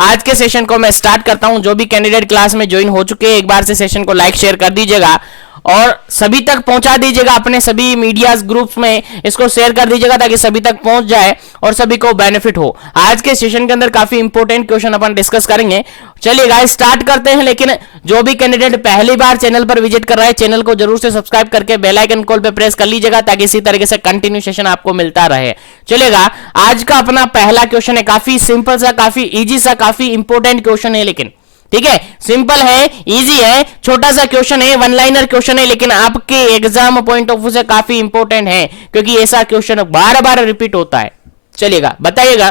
आज के सेशन को मैं स्टार्ट करता हूं। जो भी कैंडिडेट क्लास में ज्वाइन हो चुके हैं, एक बार से सेशन को लाइक शेयर कर दीजिएगा और सभी तक पहुंचा दीजिएगा। अपने सभी मीडिया ग्रुप्स में इसको शेयर कर दीजिएगा ताकि सभी तक पहुंच जाए और सभी को बेनिफिट हो। आज के सेशन के अंदर काफी इंपॉर्टेंट क्वेश्चन अपन डिस्कस करेंगे। चलिए गाइस स्टार्ट करते हैं। लेकिन जो भी कैंडिडेट पहली बार चैनल पर विजिट कर रहा है, चैनल को जरूर से सब्सक्राइब करके बेल आइकन कॉल पे प्रेस कर लीजिएगा ताकि इसी तरीके से कंटिन्यू सेशन आपको मिलता रहे। चलेगा, आज का अपना पहला क्वेश्चन है, काफी सिंपल सा, काफी इजी सा, काफी इंपॉर्टेंट क्वेश्चन है। लेकिन ठीक है, सिंपल है, इजी है, छोटा सा क्वेश्चन है, वन लाइनर क्वेश्चन है, लेकिन आपके एग्जाम पॉइंट ऑफ व्यू से काफी इंपॉर्टेंट है क्योंकि ऐसा क्वेश्चन बार बार रिपीट होता है। चलिएगा, बताइएगा,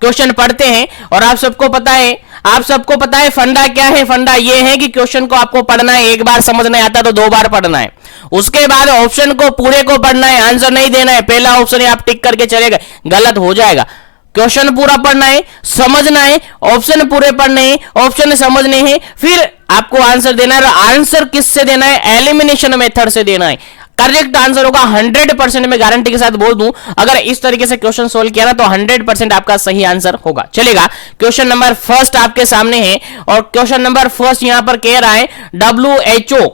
क्वेश्चन पढ़ते हैं। और आप सबको पता है फंडा क्या है। फंडा ये है कि क्वेश्चन को आपको पढ़ना है, एक बार समझ नहीं आता तो दो बार पढ़ना है, उसके बाद ऑप्शन को पूरे को पढ़ना है, आंसर नहीं देना है। पहला ऑप्शन है आप टिक करके चलेगा, गलत हो जाएगा। क्वेश्चन पूरा पढ़ना है, समझना है, ऑप्शन पूरे पढ़ने हैं, ऑप्शन समझने हैं, फिर आपको आंसर देना है। आंसर किससे देना है? एलिमिनेशन मेथड से देना है। करेक्ट आंसर होगा 100%, मैं गारंटी के साथ बोल दूं। अगर इस तरीके से क्वेश्चन सोल्व किया ना तो 100% आपका सही आंसर होगा। चलेगा, क्वेश्चन नंबर फर्स्ट आपके सामने है और क्वेश्चन नंबर फर्स्ट यहां पर कह रहा है WHO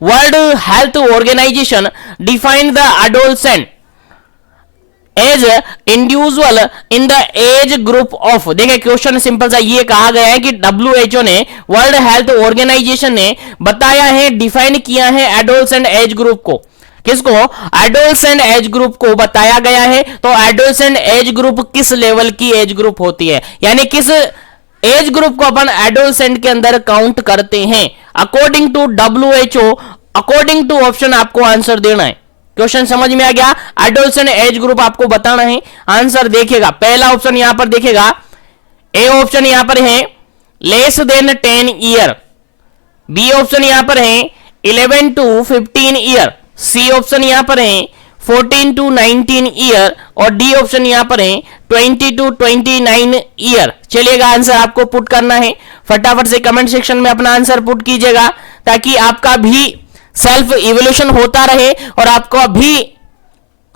world health organisation define the adolescent age individual in the age group of. देखिए क्वेश्चन सिंपल सा ये कहा गया है कि WHO ने, वर्ल्ड हेल्थ ऑर्गेनाइजेशन ने बताया है, डिफाइन किया है एडोलसेंट एज ग्रुप को। किसको? एडोलसेंट एज ग्रुप को बताया गया है। तो एडोलसेंट एज ग्रुप किस लेवल की एज ग्रुप होती है, यानी किस एज ग्रुप को अपन एडोलसेंट के अंदर काउंट करते हैं according to WHO। According to option आपको आंसर देना है। क्वेश्चन समझ में आ गया? एडोलसेंट एज ग्रुप आपको बताना है, आंसर देखेगा। पहला ऑप्शन यहां पर देखेगा, ए ऑप्शन यहां पर है less than 10 year, B option यहां पर है 11 to 15 ईयर, सी ऑप्शन यहां पर है 14 to 19 ईयर और डी ऑप्शन यहां पर है 20 to 29 ईयर। चलिएगा, आंसर आपको पुट करना है। फटाफट से कमेंट सेक्शन में अपना आंसर पुट कीजिएगा ताकि आपका भी सेल्फ इवोल्यूशन होता रहे और आपको भी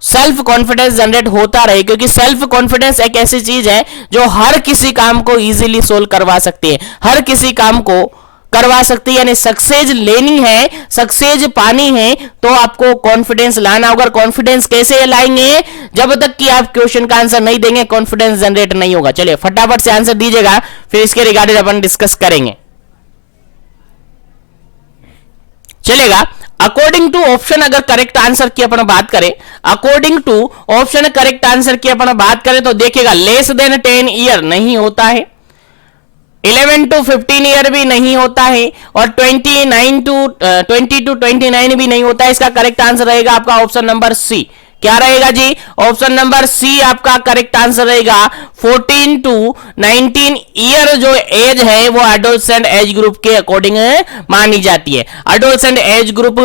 सेल्फ कॉन्फिडेंस जनरेट होता रहे, क्योंकि सेल्फ कॉन्फिडेंस एक ऐसी चीज है जो हर किसी काम को इजीली सोल्व करवा सकती है, हर किसी काम को करवा सकती है। यानी सक्सेस लेनी है, सक्सेस पानी है तो आपको कॉन्फिडेंस लाना होगा। कॉन्फिडेंस कैसे लाएंगे? जब तक कि आप क्वेश्चन का आंसर नहीं देंगे कॉन्फिडेंस जनरेट नहीं होगा। चलिए फटाफट से आंसर दीजिएगा, फिर इसके रिगार्डिंग अपन डिस्कस करेंगे। चलेगा, अकॉर्डिंग टू ऑप्शन अगर करेक्ट आंसर की अपन बात करें, according to option correct answer की अपन बात करें तो देखिएगा लेस देन 10 ईयर नहीं होता है, 11 to 15 ईयर भी नहीं होता है और 20 to 29 भी नहीं होता है। इसका करेक्ट आंसर रहेगा आपका ऑप्शन नंबर सी। क्या रहेगा जी? ऑप्शन नंबर सी आपका करेक्ट आंसर रहेगा। 14 to 19 ईयर जो एज है वो एडोलसेंट एज ग्रुप के अकॉर्डिंग मानी जाती है, एडोलसेंट एज ग्रुप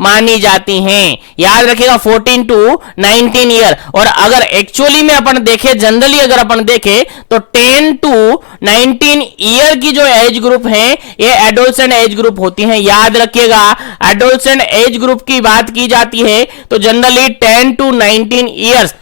मानी जाती हैं। याद रखिएगा 14 to 19 ईयर। और अगर एक्चुअली में अपन देखें, जनरली अगर अपन देखें तो 10 to 19 ईयर की जो एज ग्रुप है ये एडोलसेंट एज ग्रुप होती हैं। याद रखिएगा, एडोलसेंट एज ग्रुप की बात की जाती है तो generally 10 to 19 years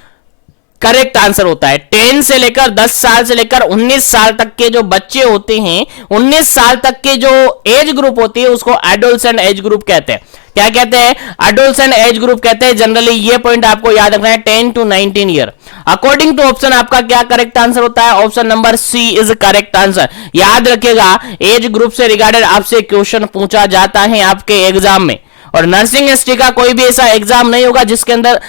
correct answer होता है। 10 से लेकर 10 साल से लेकर 19 साल तक के जो बच्चे होते हैं, 19 साल तक के जो एज ग्रुप होती है उसको एडोलसेंट एज ग्रुप कहते हैं। क्या कहते हैं? एडोलसेंट एज ग्रुप कहते हैं। जनरली ये पॉइंट आपको याद रखना है, 10 to 19 year. According to option आपका क्या करेक्ट आंसर होता है? Option number C is correct answer. याद रखिएगा, एज ग्रुप से रिगार्डेड आपसे क्वेश्चन पूछा जाता है आपके एग्जाम में, और नर्सिंग हिस्ट्री का कोई भी ऐसा एग्जाम नहीं होगा जिसके अंदर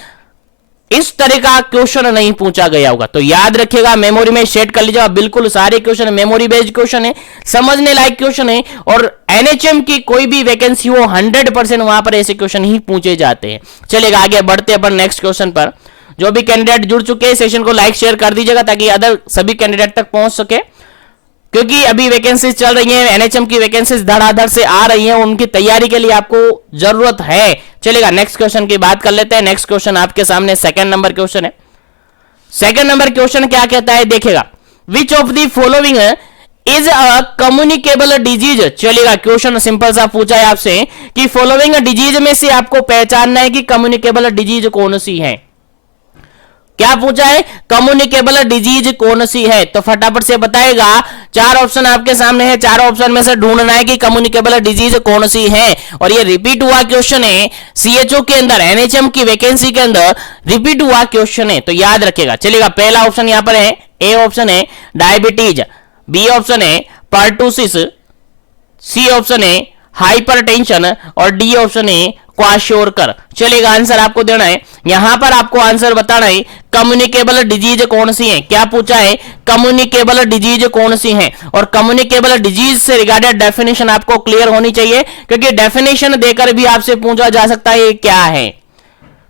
इस तरह का क्वेश्चन नहीं पूछा गया होगा। तो याद रखिएगा, मेमोरी में सेट कर लीजिएगा। बिल्कुल सारे क्वेश्चन मेमोरी बेस्ड क्वेश्चन है, समझने लायक क्वेश्चन है। और एनएचएम की कोई भी वैकेंसी हो 100% वहां पर ऐसे क्वेश्चन ही पूछे जाते हैं। चलेगा, आगे बढ़ते अपन नेक्स्ट क्वेश्चन पर। जो भी कैंडिडेट जुड़ चुके हैं सेशन को लाइक शेयर कर दीजिएगा ताकि अदर सभी कैंडिडेट तक पहुंच सके, क्योंकि अभी वैकेंसीज चल रही हैं, एनएचएम की वैकेंसीज धड़ाधड़ से आ रही हैं, उनकी तैयारी के लिए आपको जरूरत है। चलेगा, नेक्स्ट क्वेश्चन की बात कर लेते हैं। नेक्स्ट क्वेश्चन आपके सामने सेकंड नंबर क्वेश्चन है। सेकंड नंबर क्वेश्चन क्या कहता है देखिएगा, which of the following is a communicable disease. चलेगा, क्वेश्चन सिंपल सा पूछा है आपसे कि फॉलोइंग डिजीज में से आपको पहचानना है कि कम्युनिकेबल डिजीज कौन सी है। क्या पूछा है, कम्युनिकेबल डिजीज कौन सी है, तो फटाफट से बताएगा। चार ऑप्शन आपके सामने है, चार ऑप्शन में से ढूंढना है कि कम्युनिकेबल डिजीज कौन सी है, और ये रिपीट हुआ क्वेश्चन है सीएचओ के अंदर, एनएचएम की वैकेंसी के अंदर रिपीट हुआ क्वेश्चन है, तो याद रखेगा। चलेगा, पहला ऑप्शन यहां पर है, ए ऑप्शन है डायबिटीज, बी ऑप्शन है पर्टूसिस, सी ऑप्शन है हाइपरटेंशन, और डी ऑप्शन है क्वाशोरकर। चलेगा, आंसर आपको देना है, यहां पर आपको आंसर बताना है कम्युनिकेबल डिजीज कौन सी है। क्या पूछा है, कम्युनिकेबल डिजीज कौन सी है, और कम्युनिकेबल डिजीज से रिगार्डेड डेफिनेशन आपको क्लियर होनी चाहिए, क्योंकि डेफिनेशन देकर भी आपसे पूछा जा सकता है ये क्या है।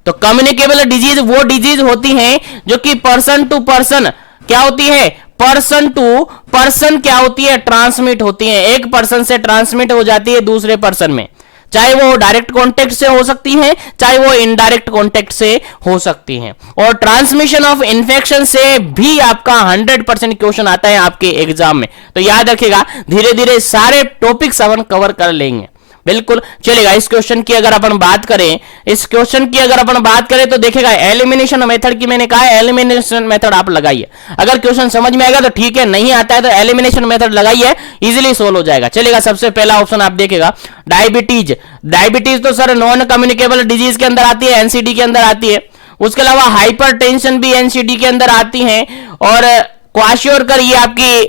तो कम्युनिकेबल डिजीज वो डिजीज होती है जो कि पर्सन टू पर्सन क्या होती है, पर्सन टू पर्सन क्या होती है, ट्रांसमिट होती है, एक पर्सन से ट्रांसमिट हो जाती है दूसरे पर्सन में, चाहे वो डायरेक्ट कांटेक्ट से हो सकती है, चाहे वो इनडायरेक्ट कांटेक्ट से हो सकती है। और ट्रांसमिशन ऑफ इन्फेक्शन से भी आपका 100% क्वेश्चन आता है आपके एग्जाम में, तो याद रखिएगा, धीरे धीरे सारे टॉपिक्स अपन कवर कर लेंगे, बिल्कुल। चलेगा, इस क्वेश्चन की अगर अपन बात करें, इस क्वेश्चन की अगर अपन बात करें तो देखेगा एलिमिनेशन मेथड की, मैंने कहा एलिमिनेशन मेथड आप लगाइए, अगर क्वेश्चन समझ में आएगा तो ठीक है, नहीं आता है तो एलिमिनेशन मेथड लगाइए, इजीली सोल्व हो जाएगा। चलेगा, सबसे पहला ऑप्शन आप देखेगा डायबिटीज, डायबिटीज तो सर नॉन कम्युनिकेबल डिजीज के अंदर आती है, एनसीडी के अंदर आती है। उसके अलावा हाइपरटेंशन भी एनसीडी के अंदर आती है, और क्वाशियोरकर ये आपकी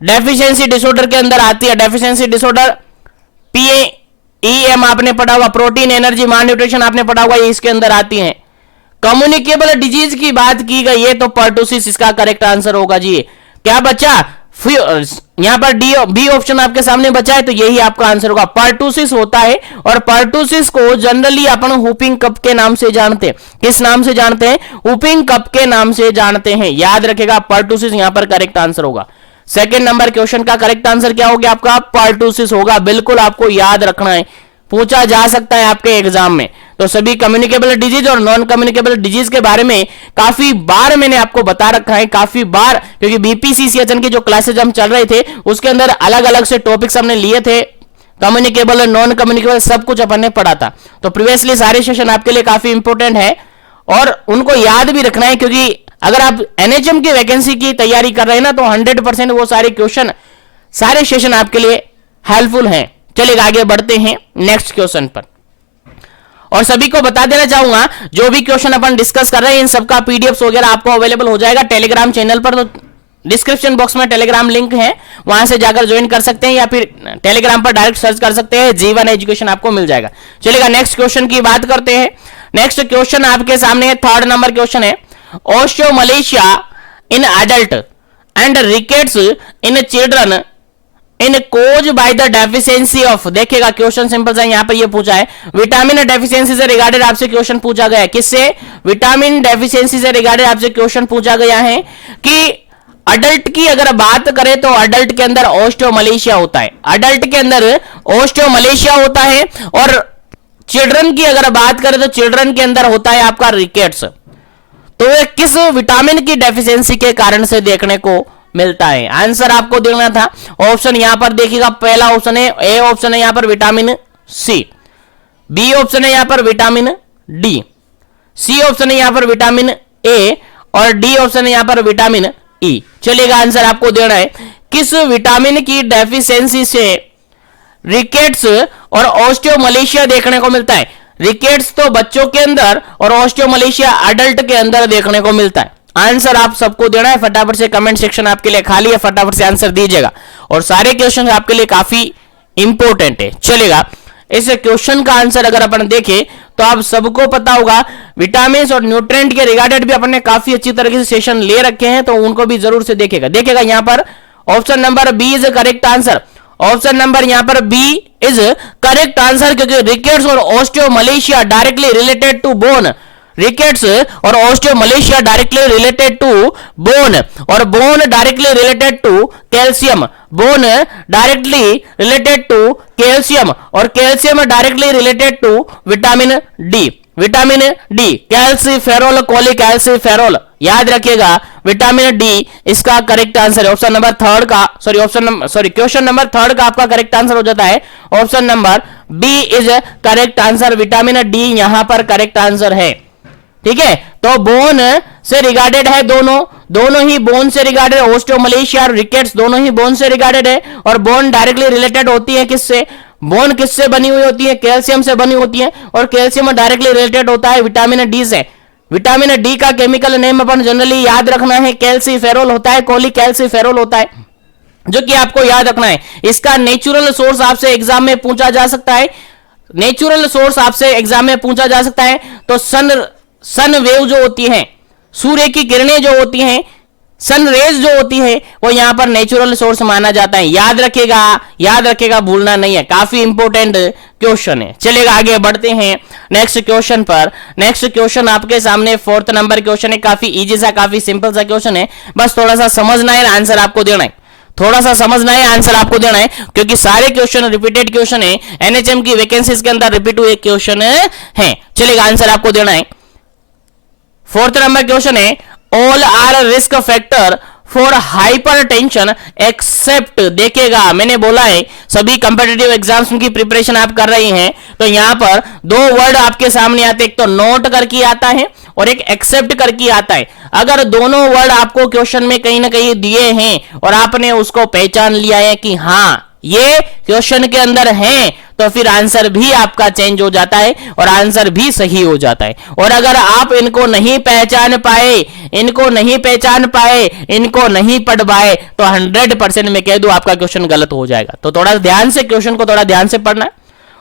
डेफिशिएंसी डिसऑर्डर के अंदर आती है, डेफिशिएंसी डिसऑर्डर PAEM आपने पढ़ा हुआ, प्रोटीन एनर्जी माल न्यूट्रिशन आपने पढ़ा हुआ, ये इसके अंदर आती है। कम्युनिकेबल डिजीज की बात की गई है तो पर्टूसिस इसका करेक्ट आंसर होगा जी। क्या बचा, यहां पर बी ऑप्शन आपके सामने बचा है, तो यही आपका आंसर होगा, पर्टूसिस होता है। और पर्टूसिस को जनरली अपन हुपिंग कप के नाम से जानते हैं, किस नाम से जानते हैं, हुपिंग कप के नाम से जानते हैं, याद रखेगा, पर्टूसिस यहां पर करेक्ट आंसर होगा। सेकंड नंबर क्वेश्चन का करेक्ट आंसर क्या हो गया आपका, पर्टूसिस होगा, बिल्कुल आपको याद रखना है, पूछा जा सकता है आपके एग्जाम में। तो सभी कम्युनिकेबल डिजीज और नॉन कम्युनिकेबल डिजीज के बारे में काफी बार मैंने आपको बता रखा है, काफी बार, क्योंकि बीपीसीसीएचएन की जो क्लासेज हम चल रहे थे उसके अंदर अलग अलग से टॉपिक्स हमने लिए थे, कम्युनिकेबल और नॉन कम्युनिकेबल सब कुछ अपन ने पढ़ा था। तो प्रीवियसली सारे सेशन आपके लिए काफी इंपॉर्टेंट है और उनको याद भी रखना है, क्योंकि अगर आप एनएचएम की वैकेंसी की तैयारी कर रहे हैं ना तो 100% वो सारे क्वेश्चन, सारे सेशन आपके लिए हेल्पफुल हैं। चलिए आगे बढ़ते हैं नेक्स्ट क्वेश्चन पर, और सभी को बता देना चाहूंगा जो भी क्वेश्चन अपन डिस्कस कर रहे हैं इन सबका पीडीएफ वगैरह आपको अवेलेबल हो जाएगा टेलीग्राम चैनल पर। तो डिस्क्रिप्शन बॉक्स में टेलीग्राम लिंक है, वहां से जाकर ज्वाइन कर सकते हैं, या फिर टेलीग्राम पर डायरेक्ट सर्च कर सकते हैं, जीवन एजुकेशन आपको मिल जाएगा। चलिएगा नेक्स्ट क्वेश्चन की बात करते हैं। नेक्स्ट क्वेश्चन आपके सामने है, थर्ड नंबर क्वेश्चन है, osteomalacia in adult and rickets in children in cause by the deficiency of, देखिएगा क्वेश्चन सिंपल सा यहां पर ये पूछा है, विटामिन डेफिशिएंसी से रिगार्डेड आपसे क्वेश्चन पूछा गया है। किससे, विटामिन डेफिशिएंसी से रिगार्डेड आपसे क्वेश्चन पूछा गया है कि अडल्ट की अगर बात करें तो अडल्ट के अंदर ओस्टियोमलेशिया होता है, अडल्ट के अंदर ओस्टियोमलेशिया होता है, और चिल्ड्रन की अगर बात करें तो चिल्ड्रन के अंदर होता है आपका रिकेट्स। तो ये किस विटामिन की डेफिशिएंसी के कारण से देखने को मिलता है, आंसर आपको देना था। ऑप्शन यहां पर देखिएगा, पहला ऑप्शन है, ए ऑप्शन है यहां पर विटामिन सी, बी ऑप्शन है यहां पर विटामिन डी, सी ऑप्शन है यहां पर विटामिन ए, और डी ऑप्शन है यहां पर विटामिन ई। चलिएगा आंसर आपको देना है, किस विटामिन की डेफिशिएंसी से रिकेट्स और ओस्टियोमलेशिया देखने को मिलता है। रिकेट्स तो बच्चों के अंदर और ओस्टियोमलेशिया अडल्ट के अंदर देखने को मिलता है। आंसर आप सबको देना है, फटाफट से कमेंट सेक्शन आपके लिए खाली है, फटाफट से आंसर दीजिएगा, और सारे क्वेश्चन आपके लिए काफी इंपॉर्टेंट है। चलेगा, इस क्वेश्चन का आंसर अगर अपन देखें तो आप सबको पता होगा, विटामिन और न्यूट्रिएंट के रिगार्डेड भी अपन ने काफी अच्छी तरीके से सेशन ले रखे हैं, तो उनको भी जरूर से देखेगा। देखिएगा यहां पर option number B is correct answer, option number यहां पर बी इज करेक्ट आंसर, क्योंकि रिकेट्स और osteomalacia directly related to bone, rickets और osteomalacia directly related to bone, और bone directly related to calcium, bone directly related to calcium, और calcium directly related to vitamin D, vitamin D calciferol, cholecalciferol, याद रखिएगा vitamin D इसका correct answer है। Option number third का question number third का आपका correct answer हो जाता है, option number B is correct answer, vitamin D यहां पर करेक्ट आंसर है। ठीक है, तो बोन से रिगार्डेड है, दोनों ही बोन से रिगार्डेड, ओस्टियोमलेशिया और रिकेट्स दोनों ही बोन से रिगार्डेड है। और बोन डायरेक्टली रिलेटेड होती है किससे? बोन किससे बनी हुई होती है? कैल्शियम से बनी होती है, और कैल्शियम डायरेक्टली रिलेटेड होता है विटामिन डी से। विटामिन डी का केमिकल नेम अपन जनरली याद रखना है, कैल्सीफेरोल होता है, कोलिकैल्सीफेरोल होता है, जो कि आपको याद रखना है। इसका नेचुरल सोर्स आपसे एग्जाम में पूछा जा सकता है, नेचुरल सोर्स आपसे एग्जाम में पूछा जा सकता है। तो सन वेव जो होती है, सूर्य की किरणें जो होती हैं, सन रेज जो होती है, वो यहां पर नेचुरल सोर्स माना जाता है। याद रखेगा, भूलना नहीं है, काफी इंपॉर्टेंट क्वेश्चन है। चलेगा, आगे बढ़ते हैं नेक्स्ट क्वेश्चन पर। नेक्स्ट क्वेश्चन आपके सामने 4th नंबर क्वेश्चन है, काफी इजी सा, काफी सिंपल सा क्वेश्चन है, बस थोड़ा सा समझना है, आंसर आपको देना है, थोड़ा सा समझना है, आंसर आपको देना है, क्योंकि सारे क्वेश्चन रिपीटेड क्वेश्चन है, एनएचएम की वैकेंसीज के अंदर रिपीट हुए क्वेश्चन है। चलेगा, आंसर आपको देना है। 4th नंबर क्वेश्चन है, all are risk factor for hypertension except, देखेगा मैंने बोला है सभी कंपेटिटिव एग्जाम्स की प्रिपरेशन आप कर रही हैं, तो यहां पर दो वर्ड आपके सामने आते हैं, एक तो नोट करके आता है और एक एक्सेप्ट करके आता है। अगर दोनों वर्ड आपको क्वेश्चन में कहीं ना कहीं दिए हैं और आपने उसको पहचान लिया है कि हाँ ये क्वेश्चन के अंदर है, तो फिर आंसर भी आपका चेंज हो जाता है और आंसर भी सही हो जाता है। और अगर आप इनको नहीं पहचान पाए, इनको नहीं पढ़ पाए, तो 100% मैं कह दूं आपका क्वेश्चन गलत हो जाएगा। तो थोड़ा ध्यान से क्वेश्चन को थोड़ा ध्यान से पढ़ना है,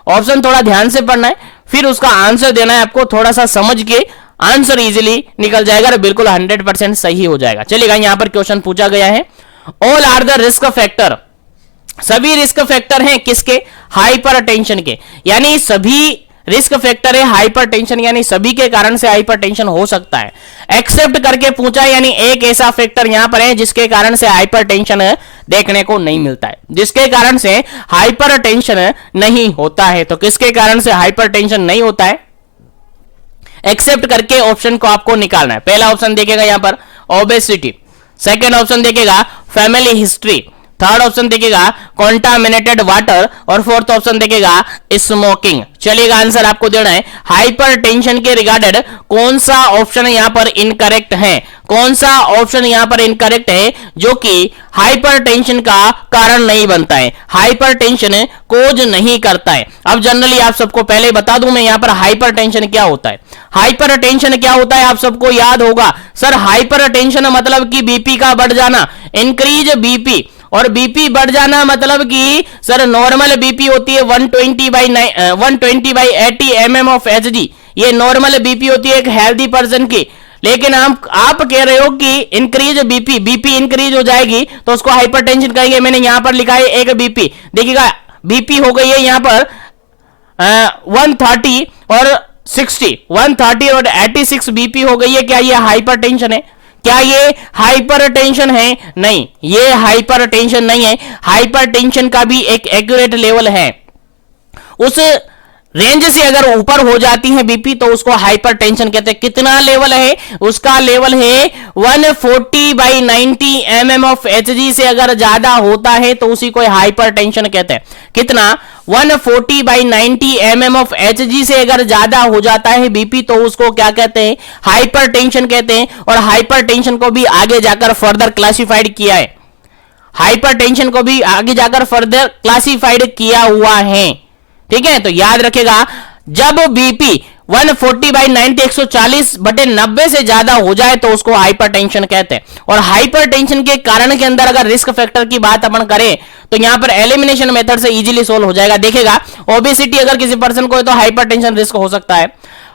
ऑप्शन थोड़ा ध्यान से पढ़ना है, फिर उसका आंसर देना है आपको, थोड़ा सा समझ के आंसर इजीली निकल जाएगा और बिल्कुल 100% सही हो जाएगा। चलिएगा, यहां पर क्वेश्चन पूछा गया है, all are the risk factor, सभी रिस्क फैक्टर हैं किसके? हाइपरटेंशन के, यानी सभी रिस्क फैक्टर है हाइपरटेंशन, यानी सभी के कारण से हाइपरटेंशन हो सकता है। एक्सेप्ट करके पूछा, यानी एक ऐसा फैक्टर यहां पर है जिसके कारण से हाइपरटेंशन देखने को नहीं मिलता है, जिसके कारण से हाइपरटेंशन नहीं होता है। तो किसके कारण से हाइपरटेंशन नहीं होता है? एक्सेप्ट करके ऑप्शन को आपको निकालना है। पहला ऑप्शन देखेगा यहां पर ओबेसिटी, सेकेंड ऑप्शन देखेगा फैमिली हिस्ट्री, थर्ड ऑप्शन देखेगा कॉन्टामिनेटेड वाटर और फोर्थ ऑप्शन देखेगा स्मोकिंग। चलिएगा, आंसर आपको देना है। हाइपरटेंशन के रिगार्डेड कौन सा ऑप्शन यहां पर इनकरेक्ट है? कौन सा ऑप्शन यहां पर इनकरेक्ट है जो कि हाइपरटेंशन का कारण नहीं बनता है, हाइपरटेंशन कोज नहीं करता है? अब जनरली आप सबको पहले बता दूं मैं, यहां पर हाइपरटेंशन क्या होता है। हाइपरटेंशन क्या होता है आप सबको याद होगा, सर हाइपरटेंशन मतलब कि बीपी का बढ़ जाना, इंक्रीज बीपी, और बीपी बढ़ जाना मतलब कि सर नॉर्मल बीपी होती है 120/80 mm ऑफ Hg, ये नॉर्मल बीपी होती है एक हेल्दी पर्सन की। लेकिन आप कह रहे हो कि इंक्रीज बीपी इंक्रीज हो जाएगी तो उसको हाइपरटेंशन कहेंगे। मैंने यहां पर लिखा है एक बीपी, देखिएगा बीपी हो गई है यहां पर 130 और 60, 130 और 86 बीपी हो गई है। क्या ये हाइपरटेंशन है? क्या ये हाइपरटेंशन है? नहीं, ये हाइपरटेंशन नहीं है। हाइपरटेंशन का भी एक एक्यूरेट लेवल है, उस रेंज से अगर ऊपर हो जाती है बीपी तो उसको हाइपरटेंशन कहते हैं। कितना लेवल है उसका? लेवल है 140/90 mm ऑफ Hg से अगर ज्यादा होता है तो उसी को हाइपरटेंशन कहते हैं। कितना? 140/90 mm ऑफ Hg से अगर ज्यादा हो जाता है बीपी तो उसको क्या कहते हैं? हाइपरटेंशन कहते हैं। और हाइपरटेंशन को भी आगे जाकर फर्दर क्लासिफाइड किया है, हाइपरटेंशन को भी आगे जाकर फर्दर क्लासिफाइड किया हुआ है, ठीक है। तो याद रखेगा, जब बीपी 140/90 140/90 से ज्यादा हो जाए तो उसको हाइपरटेंशन कहते हैं। और हाइपरटेंशन के कारण के अंदर अगर रिस्क फैक्टर की बात अपन करें तो यहां पर एलिमिनेशन मेथड से इजीली सोल्व हो जाएगा। देखिएगा, ओबेसिटी अगर किसी पर्सन को है तो हाइपरटेंशन रिस्क हो सकता है।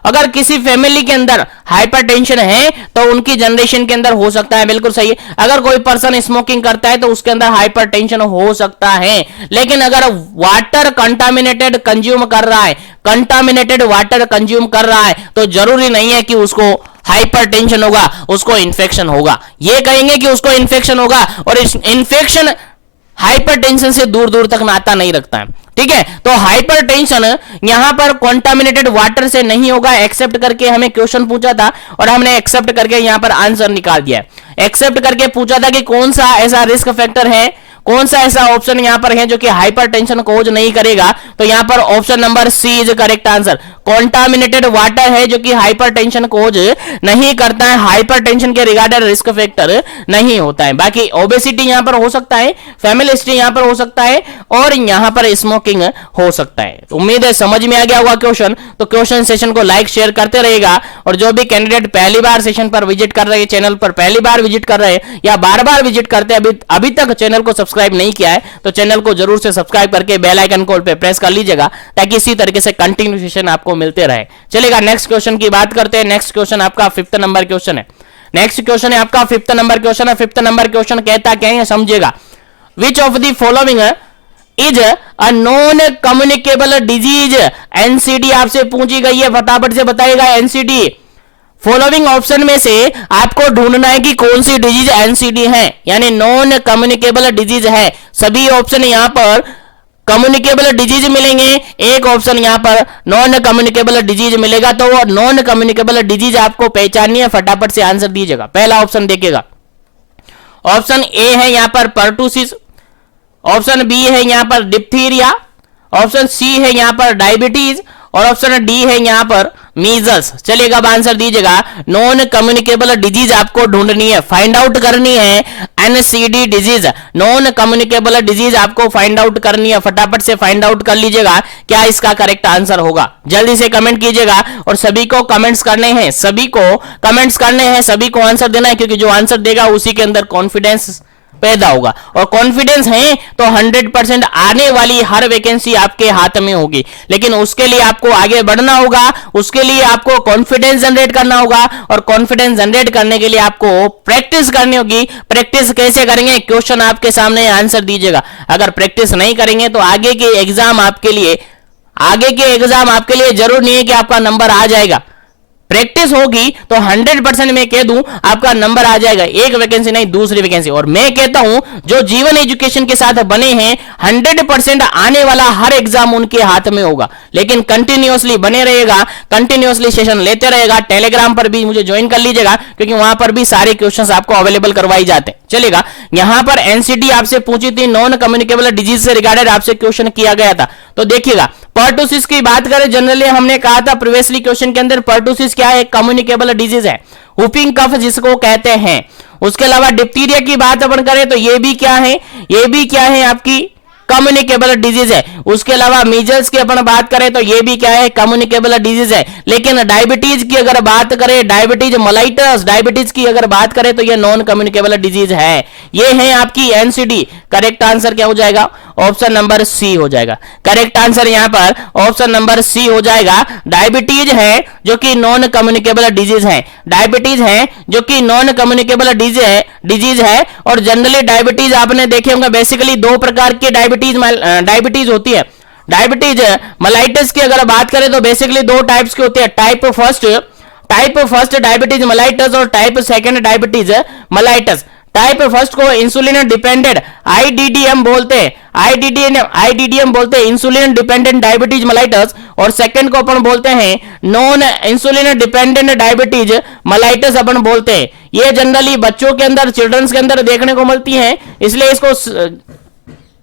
अगर किसी फैमिली के अंदर हाइपरटेंशन है तो उनकी जनरेशन के अंदर हो सकता है, बिल्कुल सही है। अगर कोई पर्सन स्मोकिंग करता है तो उसके अंदर हाइपरटेंशन हो सकता है। लेकिन अगर वाटर कंटामिनेटेड कंज्यूम कर रहा है, कंटामिनेटेड वाटर कंज्यूम कर रहा है, तो जरूरी नहीं है कि उसको हाइपरटेंशन होगा, उसको इन्फेक्शन होगा। ये कहेंगे कि उसको इन्फेक्शन होगा, और इन्फेक्शन हाइपरटेंशन से दूर दूर तक नाता नहीं रखता है, ठीक है। तो हाइपरटेंशन यहां पर कॉन्टामिनेटेड वाटर से नहीं होगा। एक्सेप्ट करके हमें क्वेश्चन पूछा था और हमने एक्सेप्ट करके यहां पर आंसर निकाल दिया। एक्सेप्ट करके पूछा था कि कौन सा ऐसा रिस्क फैक्टर है, कौन सा ऐसा ऑप्शन यहां पर है जो कि हाइपरटेंशन कोज नहीं करेगा? तो यहां पर option number C is correct answer. Contaminated water है जो कि हाइपरटेंशन कोज नहीं करता है, हाइपरटेंशन के रिगार्डेड रिस्क फैक्टर नहीं होता है। बाकी ओबेसिटी यहां पर हो सकता है, फैमिली हिस्ट्री यहां पर हो सकता है और यहां पर स्मोकिंग हो सकता है। तो उम्मीद है समझ में आ गया होगा क्वेश्चन। तो क्वेश्चन सेशन को लाइक शेयर करते रहेगा और जो भी कैंडिडेट पहली बार सेशन पर विजिट कर रहे हैं, चैनल पर पहली बार विजिट कर रहे हैं या बार बार विजिट करते हैं, अभी तक चैनल को सब्सक्राइब नहीं किया है तो चैनल को जरूर से सब्सक्राइब करके बेल आइकन कॉल पे प्रेस कर लीजिएगा ताकि इसी तरीके से कंटिन्यू सेशन आपको मिलते रहे। चलेगा, नेक्स्ट क्वेश्चन की बात करते हैं। नेक्स्ट क्वेश्चन आपका 5th नंबर क्वेश्चन है। नेक्स्ट क्वेश्चन है आपका 5th नंबर क्वेश्चन है। 5th नंबर क्वेश्चन कहता क्या है समझिएगा। Which of the following is a non communicable disease? NCD आपसे पूछी गई है, फटाफट से बताइएगा। एनसीडी फॉलोइंग ऑप्शन में से आपको ढूंढना है कि कौन सी डिजीज एनसीडी है, यानी नॉन कम्युनिकेबल डिजीज है। सभी ऑप्शन यहां पर कम्युनिकेबल डिजीज मिलेंगे, एक ऑप्शन यहां पर नॉन कम्युनिकेबल डिजीज मिलेगा। तो वो नॉन कम्युनिकेबल डिजीज आपको पहचाननी है, फटाफट से आंसर दीजिएगा। पहला ऑप्शन देखिएगा, ऑप्शन ए है यहां पर पर्टूसिस, ऑप्शन बी है यहां पर डिप्थीरिया, ऑप्शन सी है यहां पर डायबिटीज और ऑप्शन डी है यहां पर मीजल्स। चलिएगा, अब आंसर दीजिएगा। नॉन कम्युनिकेबल डिजीज आपको ढूंढनी है, फाइंड आउट करनी है। NCD disease, non communicable disease आपको फाइंड आउट करनी है। फटाफट से फाइंड आउट कर लीजिएगा क्या इसका करेक्ट आंसर होगा। जल्दी से कमेंट कीजिएगा और सभी को कमेंट्स करने हैं, सभी को कमेंट्स करने हैं, सभी को आंसर देना है, क्योंकि जो आंसर देगा उसी के अंदर कॉन्फिडेंस पैदा होगा और कॉन्फिडेंस है तो 100% आने वाली हर वैकेंसी आपके हाथ में होगी। लेकिन उसके लिए आपको आगे बढ़ना होगा, उसके लिए आपको कॉन्फिडेंस जनरेट करना होगा और कॉन्फिडेंस जनरेट करने के लिए आपको प्रैक्टिस करनी होगी। प्रैक्टिस कैसे करेंगे? क्वेश्चन आपके सामने, आंसर दीजिएगा। अगर प्रैक्टिस नहीं करेंगे तो आगे के एग्जाम आपके लिए जरूर नहीं है कि आपका नंबर आ जाएगा। प्रैक्टिस होगी तो 100% मैं कह दूं आपका नंबर आ जाएगा, एक वैकेंसी नहीं दूसरी वैकेंसी। और मैं कहता हूं जो जीवन एजुकेशन के साथ बने हैं 100% आने वाला हर एग्जाम उनके हाथ में होगा। लेकिन कंटिन्यूअसली बने रहेगा, कंटिन्यूअसली सेशन लेते रहेगा। टेलीग्राम पर भी मुझे ज्वाइन कर लीजिएगा क्योंकि वहां पर भी सारे क्वेश्चंस आपको अवेलेबल करवाई जाते हैं। चलेगा, यहां पर एनसीडी आपसे पूछी थी, नॉन कम्युनिकेबल डिजीज से रिगार्डेड आपसे क्वेश्चन किया गया था। तो देखिएगा, पर्टूसिस की बात करें, जनरली हमने कहा था प्रीवियसली क्वेश्चन के अंदर, पर्टूसिस क्या है? कम्युनिकेबल डिजीज है, हुपिंग कफ जिसको कहते हैं। उसके अलावा डिप्थीरिया की बात अपन करें तो ये भी क्या है? आपकी कम्युनिकेबल डिजीज है। उसके अलावा मीजल्स की अपन बात करें तो ये भी क्या है? कम्युनिकेबल डिजीज है। लेकिन डायबिटीज की अगर बात करें, डायबिटीज मलाइटस, डायबिटीज की अगर बात करें तो ये नॉन कम्युनिकेबल डिजीज है। ये है आपकी एनसीडी। करेक्ट आंसर क्या हो जाएगा? ऑप्शन नंबर सी हो जाएगा। करेक्ट आंसर यहां पर ऑप्शन नंबर सी हो जाएगा। डायबिटीज है जो कि नॉन कम्युनिकेबल डिजीज है, डायबिटीज है जो कि नॉन कम्युनिकेबल डिजीज है। और जनरली डायबिटीज आपने देखे होंगे, बेसिकली दो प्रकार की डायबिटीज होती है। डायबिटीज मलाइटिस की अगर बात करें तो बेसिकली दो टाइप्स की होती है, टाइप फर्स्ट डायबिटीज मलाइटिस और type second diabetes mellitus. Type first को इंसुलिन डिपेंडेंट आईडीडीएम बोलते हैं, आईडीडीएम बोलते हैं इंसुलिन डिपेंडेंट डायबिटीज मलाइटिस। और सेकंड को अपन बोलते हैं non insulin dependent diabetes mellitus अपन बोलते हैं। ये जनरली बच्चों के अंदर, चिल्ड्रंस के अंदर देखने को मिलती है, इसलिए इसको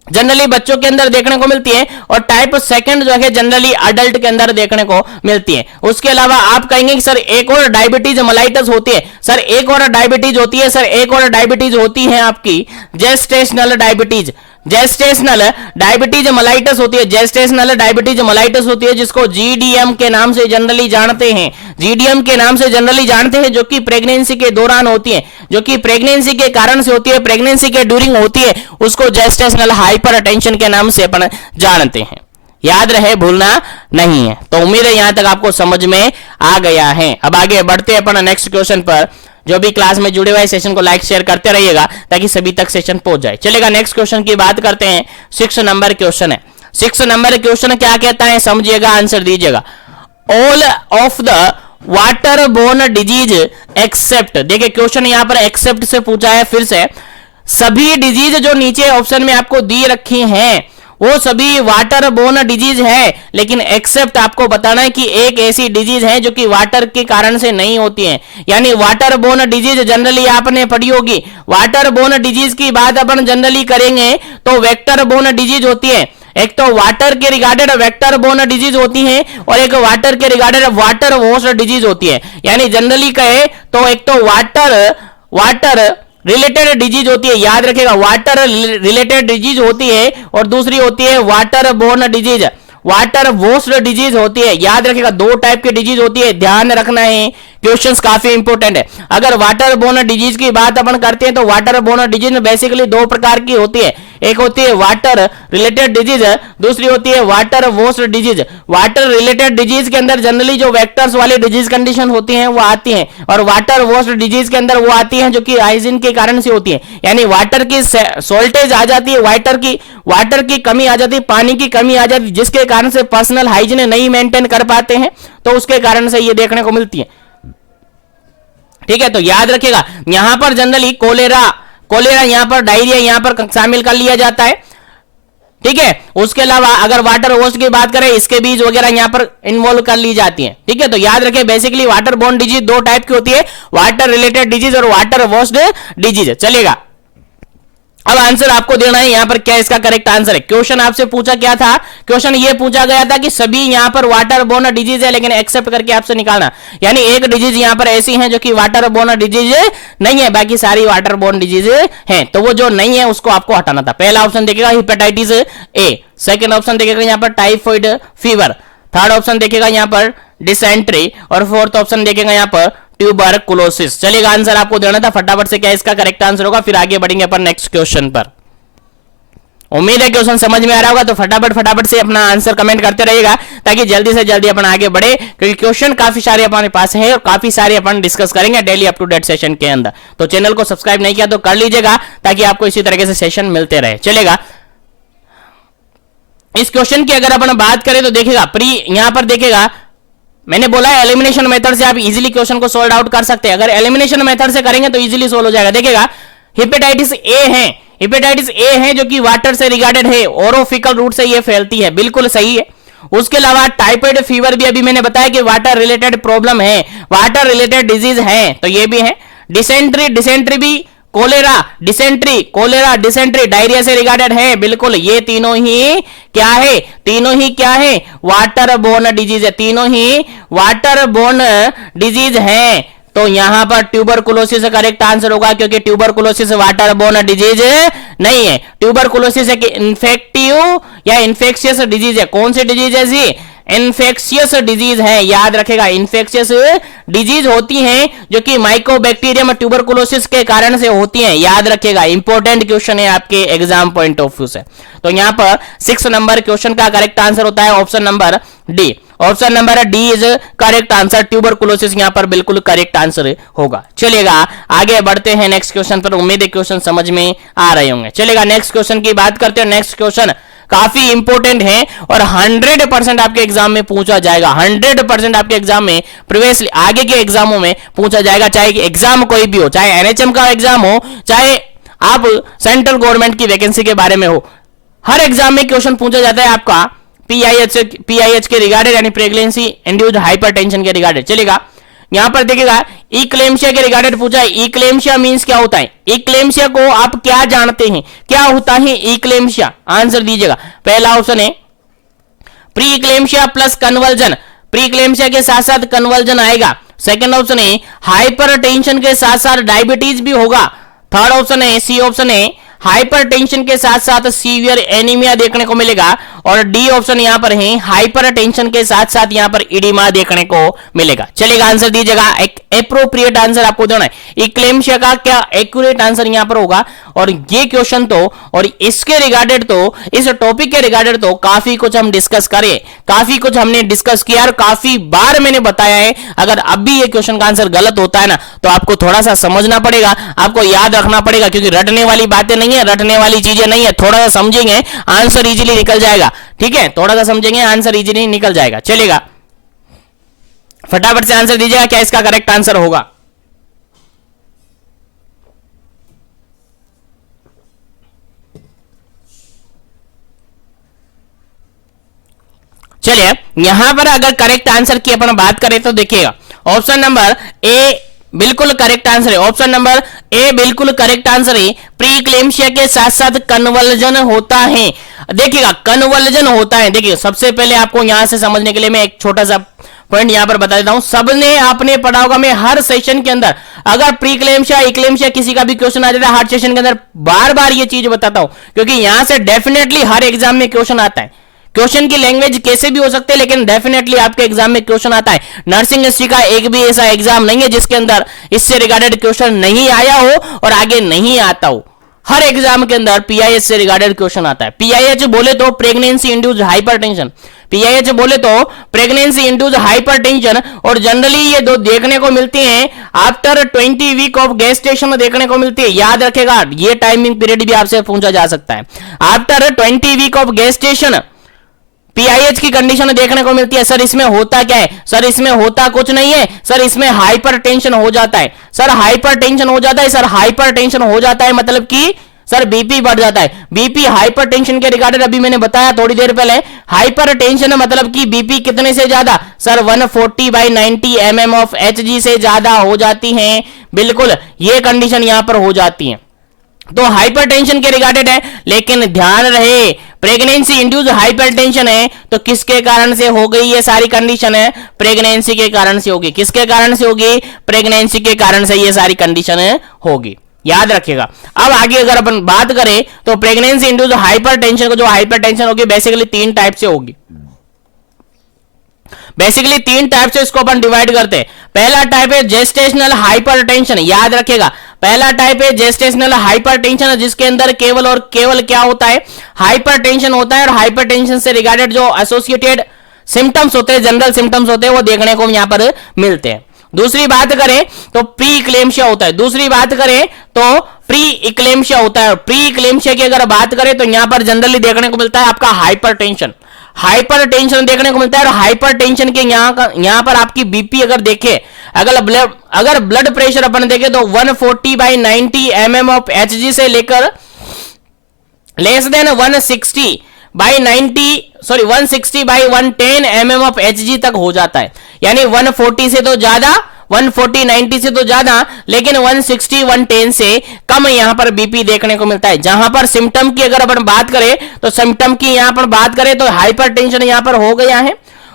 जनरली बच्चों के अंदर देखने को मिलती है। और टाइप सेकंड जो है जनरली अडल्ट के अंदर देखने को मिलती है। उसके अलावा आप कहेंगे कि सर एक और डायबिटीज मलाइटिस होती है, सर एक और डायबिटीज होती है, सर एक और डायबिटीज होती है आपकी gestational diabetes. Gestational diabetes mellitus होती है, जेस्टेशनल डायबिटीज मलाइटिस होती है, जिसको जीडीएम के नाम से जनरली जानते हैं, जीडीएम के नाम से जनरली जानते हैं, जो कि प्रेगनेंसी के दौरान होती है, जो कि प्रेगनेंसी के कारण से होती है, प्रेगनेंसी के ड्यूरिंग होती है, उसको जेस्टेशनल हाइपरटेंशन के नाम से अपन जानते हैं। याद रहे, भूलना नहीं है। तो उम्मीद है यहां तक आपको समझ में आ गया है। अब आगे बढ़ते हैं अपन नेक्स्ट क्वेश्चन पर। जो भी क्लास में जुड़े हुए सेशन को लाइक शेयर करते रहिएगा ताकि सभी तक सेशन पहुंच जाए। चलेगा, नेक्स्ट क्वेश्चन की बात करते हैं। 6 नंबर क्वेश्चन है। 6 नंबर क्वेश्चन क्या कहता है समझिएगा, आंसर दीजिएगा। All of the water borne disease accept, देखिए क्वेश्चन यहां पर एक्सेप्ट से पूछा है। फिर से सभी डिजीज जो नीचे ऑप्शन में आपको दी रखी हैं वो सभी वाटर बोर्न डिजीज है, लेकिन एक्सेप्ट आपको बताना है कि एक ऐसी डिजीज है जो कि वाटर के कारण से नहीं होती है। यानी वाटर बोर्न डिजीज जनरली आपने पढ़ी होगी। वाटर बोर्न डिजीज की बात अपन जनरली करेंगे तो वेक्टर बोर्न डिजीज होती है। एक तो वाटर के रिगार्डेड वेक्टर बोर्न डिजीज होती है और एक वाटर के रिगार्डेड वाटर वॉश डिजीज होती है। यानी जनरली कहे तो एक तो वाटर रिलेटेड डिजीज होती है, याद रखेगा, वाटर रिलेटेड डिजीज होती है, और दूसरी होती है water borne disease, water washed disease होती है। याद रखेगा, दो टाइप की डिजीज होती है, ध्यान रखना है, क्वेश्चंस काफी इंपॉर्टेंट है। अगर वाटर बोर्न डिजीज की बात अपन करते हैं तो वाटर बोर्न डिजीज में बेसिकली दो प्रकार की होती है, एक होती है वाटर रिलेटेड डिजीज, दूसरी होती है water washed disease. Water related disease के अंदर जनरली जो वेक्टर्स वाली डिजीज कंडीशन होती हैं वो आती हैं, और वाटर वॉश्ड डिजीज के अंदर वो आती हैं जो कि हाइजीन के कारण से होती है। यानी वाटर की सोल्टेज आ जाती है, वाटर की कमी आ जाती है, पानी की कमी आ जाती है, जिसके कारण से पर्सनल हाइजीन नहीं मेंटेन कर पाते हैं, तो उसके कारण से ये देखने को मिलती है। ठीक है, तो याद रखिएगा, यहां पर जनरली कोलेरा यहां पर डायरिया यहां पर शामिल कर लिया जाता है। ठीक है, उसके अलावा अगर वाटर वॉश की बात करें, इसके बीज वगैरह यहां पर इन्वॉल्व कर ली जाती हैं। ठीक है, तो याद रखें बेसिकली वाटर बोर्न डिजीज दो टाइप की होती है, वाटर रिलेटेड डिजीज और वाटर वॉश्ड डिजीज। चलेगा, अब आंसर आपको देना है यहां पर क्या इसका करेक्ट आंसर है। क्वेश्चन आपसे पूछा क्या था, क्वेश्चन ये पूछा गया था कि सभी यहां पर वाटर बोर्न डिजीज है, लेकिन एक्सेप्ट करके आपसे निकालना। यानी एक डिजीज यहां पर ऐसी है जो कि वाटर बोर्न डिजीज नहीं है, बाकी सारी वाटर बोर्न डिजीज हैं, तो वो जो नहीं है उसको आपको हटाना था। पहला ऑप्शन देखेगा हेपेटाइटिस ए, सेकेंड ऑप्शन देखेगा यहां पर टाइफॉइड फीवर, थर्ड ऑप्शन देखेगा यहां पर डिसेंट्री, और फोर्थ ऑप्शन देखेगा यहां पर ट्यूबरकुलोसिस। चलिएगा, आंसर आपको देना था, फटाफट से क्या इसका करेक्ट आंसर होगा, फिर आगे बढ़ेंगे अपन नेक्स्ट क्वेश्चन पर। उम्मीद है क्वेश्चन समझ में आ रहा होगा, तो फटाफट से अपना आंसर कमेंट करते रहिएगा ताकि जल्दी से जल्दी अपन आगे बढ़े, क्योंकि क्वेश्चन काफी सारे अपने पास है और काफी सारे अपन डिस्कस करेंगे daily up to date session के अंदर। तो चैनल को सब्सक्राइब नहीं किया तो कर लीजिएगा ताकि आपको इसी तरीके से सेशन मिलते रहे। चलेगा, इस क्वेश्चन की अगर अपन बात करें तो देखेगा यहां पर देखेगा, मैंने बोला है एलिमिनेशन मेथड से आप इजीली क्वेश्चन को सॉल्व आउट कर सकते हैं। अगर एलिमिनेशन मेथड से करेंगे तो इजीली सॉल्व हो जाएगा। देखिएगा, हेपेटाइटिस ए है जो कि वाटर से रिगार्डेड है, ओरोफिकल रूट से ये फैलती है, बिल्कुल सही है। उसके अलावा टाइफाइड फीवर भी अभी मैंने बताया कि वाटर रिलेटेड प्रॉब्लम है, वाटर रिलेटेड डिजीज है, तो ये भी है। डिसेंट्री भी, कोलेरा डिसेंट्री डायरिया से रिगार्डेड है, बिल्कुल, ये तीनों ही क्या है, वाटर बोर्न डिजीज है, तीनों ही वाटर बोर्न डिजीज है। तो यहां पर ट्यूबरकुलोसिस करेक्ट आंसर होगा, क्योंकि ट्यूबरकुलोसिस वाटर बोर्न डिजीज नहीं है। ट्यूबरकुलोसिस एक इन्फेक्टिव या इन्फेक्शियस डिजीज है। कौन सी डिजीज है जी? इन्फेक्शियस डिजीज है, याद रखेगा, इन्फेक्शियस डिजीज होती हैं जो कि माइकोबैक्टीरियम ट्यूबरकुलोसिस के कारण से होती हैं, याद रखेगा, इंपॉर्टेंट क्वेश्चन है आपके एग्जाम पॉइंट ऑफ व्यू से। तो यहां पर 6 नंबर क्वेश्चन का करेक्ट आंसर होता है option number D. Option number D is correct answer, tuberculosis यहां पर बिल्कुल करेक्ट आंसर होगा। चलेगा, आगे बढ़ते हैं नेक्स्ट क्वेश्चन पर, उम्मीद है क्वेश्चन समझ में आ रहे होंगे। चलेगा, नेक्स्ट क्वेश्चन की बात करते हैं। नेक्स्ट क्वेश्चन काफी इंपॉर्टेंट है और 100% आपके एग्जाम में पूछा जाएगा, 100% आपके एग्जाम में प्रीवियसली आगे के एग्जामों में पूछा जाएगा, चाहे एग्जाम कोई भी हो, चाहे एनएचएम का एग्जाम हो, चाहे आप सेंट्रल गवर्नमेंट की वैकेंसी के बारे में हो, हर एग्जाम में क्वेश्चन पूछा जाता है आपका पीआईएच के रिगार्डेड, यानी प्रेगनेंसी इंड्यूस्ड हाइपरटेंशन के रिगार्डेड। चलेगा, यहां पर देखिएगा इक्लेम्शिया के रिगार्डेड पूछा है। इक्लेम्शिया मींस क्या होता है? इक्लेम्शिया को आप क्या जानते हैं, क्या होता है इक्लेम्शिया? आंसर दीजिएगा। पहला ऑप्शन है प्री इक्लेम्शिया प्लस कन्वर्जन, प्री इक्लेम्शिया के साथ साथ कन्वर्जन आएगा। सेकंड ऑप्शन है हाइपरटेंशन के साथ साथ डायबिटीज भी होगा। थर्ड ऑप्शन है, सी ऑप्शन है, हाइपरटेंशन के साथ साथ सीवियर एनीमिया देखने को मिलेगा। और डी ऑप्शन यहां पर है, हाइपरटेंशन के साथ साथ यहां पर इडिमा देखने को मिलेगा। चलेगा, आंसर दीजिएगा, एक एप्रोप्रिएट आंसर आपको देना है। इक्लेम्शिया का क्या एक्यूरेट आंसर यहां पर होगा। और ये क्वेश्चन तो, और इसके रिगार्डेड तो, इस टॉपिक के रिगार्डेड तो काफी कुछ हम डिस्कस करें, काफी कुछ हमने डिस्कस किया और काफी बार मैंने बताया है। अगर अब भी ये क्वेश्चन का आंसर गलत होता है ना, तो आपको थोड़ा सा समझना पड़ेगा, आपको याद रखना पड़ेगा, क्योंकि रटने वाली बातें नहीं है, रटने वाली चीजें नहीं है। थोड़ा सा समझेंगे आंसर इजीली निकल जाएगा। ठीक है, थोड़ा सा समझेंगे आंसर इजीली निकल जाएगा। चलेगा, फटाफट से आंसर दीजिएगा, क्या इसका करेक्ट आंसर होगा। चलिए यहां पर अगर करेक्ट आंसर की अपन बात करें तो देखिएगा ऑप्शन नंबर ए बिल्कुल करेक्ट आंसर है। ऑप्शन नंबर ए बिल्कुल करेक्ट आंसर है। प्री इक्लेम्शिया के साथ साथ कन्वर्जन होता है। देखिएगा कन्वर्जन होता है। देखिए सबसे पहले आपको यहां से समझने के लिए मैं एक छोटा सा पॉइंट यहां पर बता देता हूं। सबने आपने पढ़ा होगा, मैं हर सेशन के अंदर अगर प्री इक्लेम्शिया इक्लेम्शिया किसी का भी क्वेश्चन आ जाता है हर सेशन के अंदर बार बार ये चीज बताता हूं, क्योंकि यहां से डेफिनेटली हर एग्जाम में क्वेश्चन आता है। क्वेश्चन की लैंग्वेज कैसे भी हो सकते हैं, लेकिन डेफिनेटली आपके एग्जाम में क्वेश्चन आता है। नर्सिंग हिस्ट्री का एक भी ऐसा एग्जाम नहीं है जिसके अंदर इससे रिगार्डेड क्वेश्चन नहीं आया हो और आगे नहीं आता हो। हर एग्जाम के अंदर पीआईएच से रिगार्डेड क्वेश्चन आता है। पीआईएच बोले तो प्रेगनेंसी इंड्यूस्ड हाइपरटेंशन, पीआईएच बोले तो प्रेगनेंसी इंड्यूस्ड हाइपरटेंशन, और जनरली ये दो देखने को मिलती हैं आफ्टर 20 वीक ऑफ गेस्टेशन देखने को मिलती है। याद रखेगा ये टाइमिंग पीरियड भी आपसे पूछा जा सकता है। After 20 week of gestation PIH की कंडीशन देखने को मिलती है। सर इसमें होता क्या है? सर इसमें होता कुछ नहीं है सर, इसमें हाइपरटेंशन हो जाता है। सर हाइपरटेंशन हो जाता है, सर हाइपरटेंशन हो जाता है मतलब कि सर बीपी बढ़ जाता है। बीपी हाइपरटेंशन के रिगार्डेड अभी मैंने बताया थोड़ी देर पहले, हाइपरटेंशन मतलब कि बीपी कितने से ज्यादा? सर 140/90 mm ऑफ एचजी से ज्यादा हो जाती है। बिल्कुल ये कंडीशन यहां पर हो जाती है, तो हाइपरटेंशन के रिगार्डेड है। लेकिन ध्यान रहे प्रेगनेंसी इंड्यूस्ड हाइपरटेंशन है तो किसके कारण से हो गई ये सारी कंडीशन है? प्रेगनेंसी के कारण से होगी। किसके कारण से होगी? प्रेगनेंसी के कारण से ये सारी कंडीशन होगी। याद रखिएगा। अब आगे अगर अपन बात करें तो प्रेगनेंसी इंड्यूस्ड हाइपरटेंशन को जो हाइपरटेंशन होगी बेसिकली 3 टाइप से होगी। बेसिकली 3 टाइप से इसको अपन डिवाइड करते हैं। पहला टाइप है जेस्टेशनल हाइपरटेंशन। याद रखेगा पहला टाइप है जेस्टेशनल हाइपरटेंशन, जिसके अंदर केवल और केवल क्या होता है? हाइपरटेंशन होता है, और हाइपरटेंशन से रिगार्डेड जो एसोसिएटेड सिम्टम्स होते हैं, जनरल सिम्टम्स होते हैं, वो देखने को यहां पर मिलते हैं। दूसरी बात करें तो प्री इक्लेम्शिया होता है। दूसरी बात करें तो प्री इक्लेम्शिया होता है। प्री इक्लेम्शिया की अगर बात करें तो यहां पर जनरली देखने को मिलता है आपका हाइपरटेंशन। हाइपरटेंशन देखने को मिलता है, और हाइपरटेंशन के यहां पर आपकी बीपी अगर देखे, अगर ब्लड प्रेशर अपन देखे तो 140/90 mm ऑफ एचजी से लेकर less than 160/110 mm of Hg तक हो जाता है। यानी 140 से तो ज्यादा, 140/90 से तो ज्यादा, लेकिन 160/110 से कम यहां पर बीपी देखने को मिलता है। जहां पर सिम्टम की अगर अपन बात करें तो सिम्टम की यहां पर बात करें तो हाइपरटेंशन यहां पर हो गया है।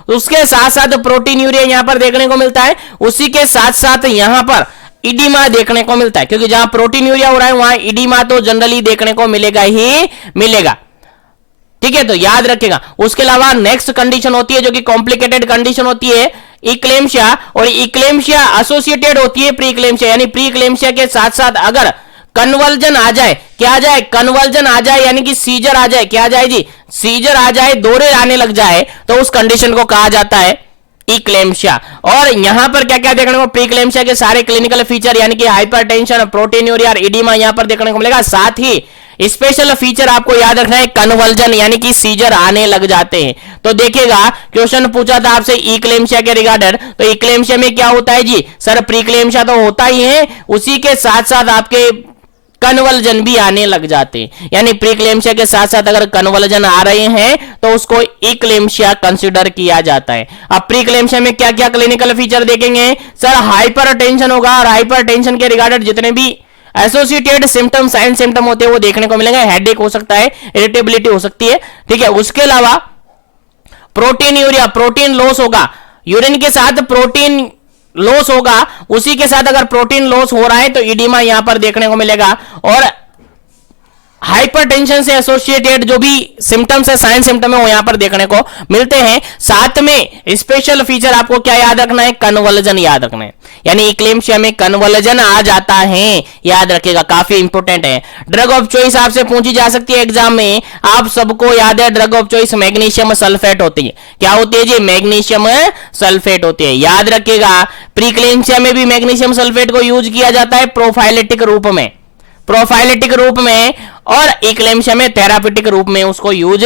उसके साथ साथ प्रोटीनूरिया यहां पर देखने को मिलता है। उसी के साथ साथ यहां पर इडीमा देखने को मिलता है, क्योंकि जहां प्रोटीनूरिया हो रहा है वहां इडीमा तो जनरली देखने को मिलेगा ही मिलेगा। ठीक है, तो याद रखेगा। उसके अलावा नेक्स्ट कंडीशन होती है जो कि कॉम्प्लिकेटेड कंडीशन होती है इक्लेम्शिया, और इक्लेम्शिया एसोसिएटेड होती है प्री इक्लेम्शिया। यानी प्री इक्लेम्शिया के साथ साथ अगर कन्वर्जन आ जाए, क्या आ जाए? कन्वर्जन आ जाए, यानी कि सीजर आ जाए। क्या आ जाए जी? सीजर आ जाए, दौरे आने लग जाए, तो उस कंडीशन को कहा जाता है इक्लेम्शिया। और यहां पर क्या क्या देखने को? प्री इक्लेम्शिया के सारे क्लिनिकल फीचर यानी कि हाइपरटेंशन, प्रोटीनूरिया और इडीमा यहां पर देखने को मिलेगा। साथ ही स्पेशल फीचर आपको याद रखना है कन्वर्जन, यानी कि सीजर आने लग जाते हैं। तो देखिएगा क्वेश्चन पूछा था आपसे इक्लेम्शिया के रिगार्डेड, तो इक्लेम्शिया में क्या होता है जी? सर प्री इक्लेम्शिया तो होता ही है, उसी के साथ साथ आपके कन्वर्जन भी आने लग जाते हैं। यानी प्री इक्लेम्शिया के साथ साथ अगर कन्वर्जन आ रहे हैं तो उसको इक्लेम्शिया कंसीडर किया जाता है। अब प्री इक्लेम्शिया में क्या क्या क्लिनिकल फीचर देखेंगे? सर हाइपरटेंशन होगा, और हाइपरटेंशन के रिगार्डेड जितने भी एसोसिएटेड सिम्टम, साइन सिम्टम होते हैं वो देखने को मिलेंगे। हेडेक हो सकता है, इरिटेबिलिटी हो सकती है। ठीक है, उसके अलावा प्रोटीनूरिया, प्रोटीन लॉस होगा, यूरिन के साथ प्रोटीन लॉस होगा। उसी के साथ अगर प्रोटीन लॉस हो रहा है तो इडीमा यहां पर देखने को मिलेगा। और हाइपरटेंशन से एसोसिएटेड जो भी सिम्टम्स है, साइन सिम्टम है, वो यहां पर देखने को मिलते हैं। साथ में स्पेशल फीचर आपको क्या याद रखना है? कन्वर्जन याद रखना है। यानी इक्लेम्शिया में कन्वर्जन आ जाता है, याद रखिएगा, काफी इंपोर्टेंट है। ड्रग ऑफ चॉइस आपसे पूछी जा सकती है एग्जाम में। आप सबको याद है drug of choice magnesium sulphate होती है। क्या होती है जी? मैग्नीशियम सल्फेट होती है। याद रखिएगा प्री इक्लेम्शिया में भी मैग्नीशियम सल्फेट को यूज किया जाता है प्रोफाइलेटिक रूप में, प्रोफाइलेटिक रूप में, और इक्लेम्शिया में थेरापेटिक रूप में उसको यूज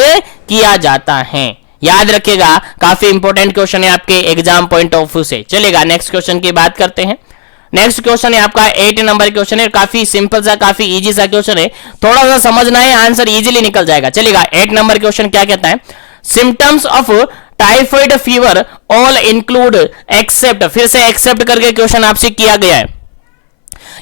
किया जाता है। याद रखिएगा, काफी इंपॉर्टेंट क्वेश्चन है आपके एग्जाम पॉइंट ऑफ व्यू से। चलेगा नेक्स्ट क्वेश्चन की बात करते हैं। नेक्स्ट क्वेश्चन है आपका 8 नंबर क्वेश्चन है। काफी सिंपल सा, काफी इजी सा क्वेश्चन है, थोड़ा सा समझना है, आंसर इजीली निकल जाएगा। चलेगा 8 नंबर क्वेश्चन क्या कहता है? Symptoms of typhoid fever all include except, फिर से एक्सेप्ट करके क्वेश्चन आपसे किया गया है,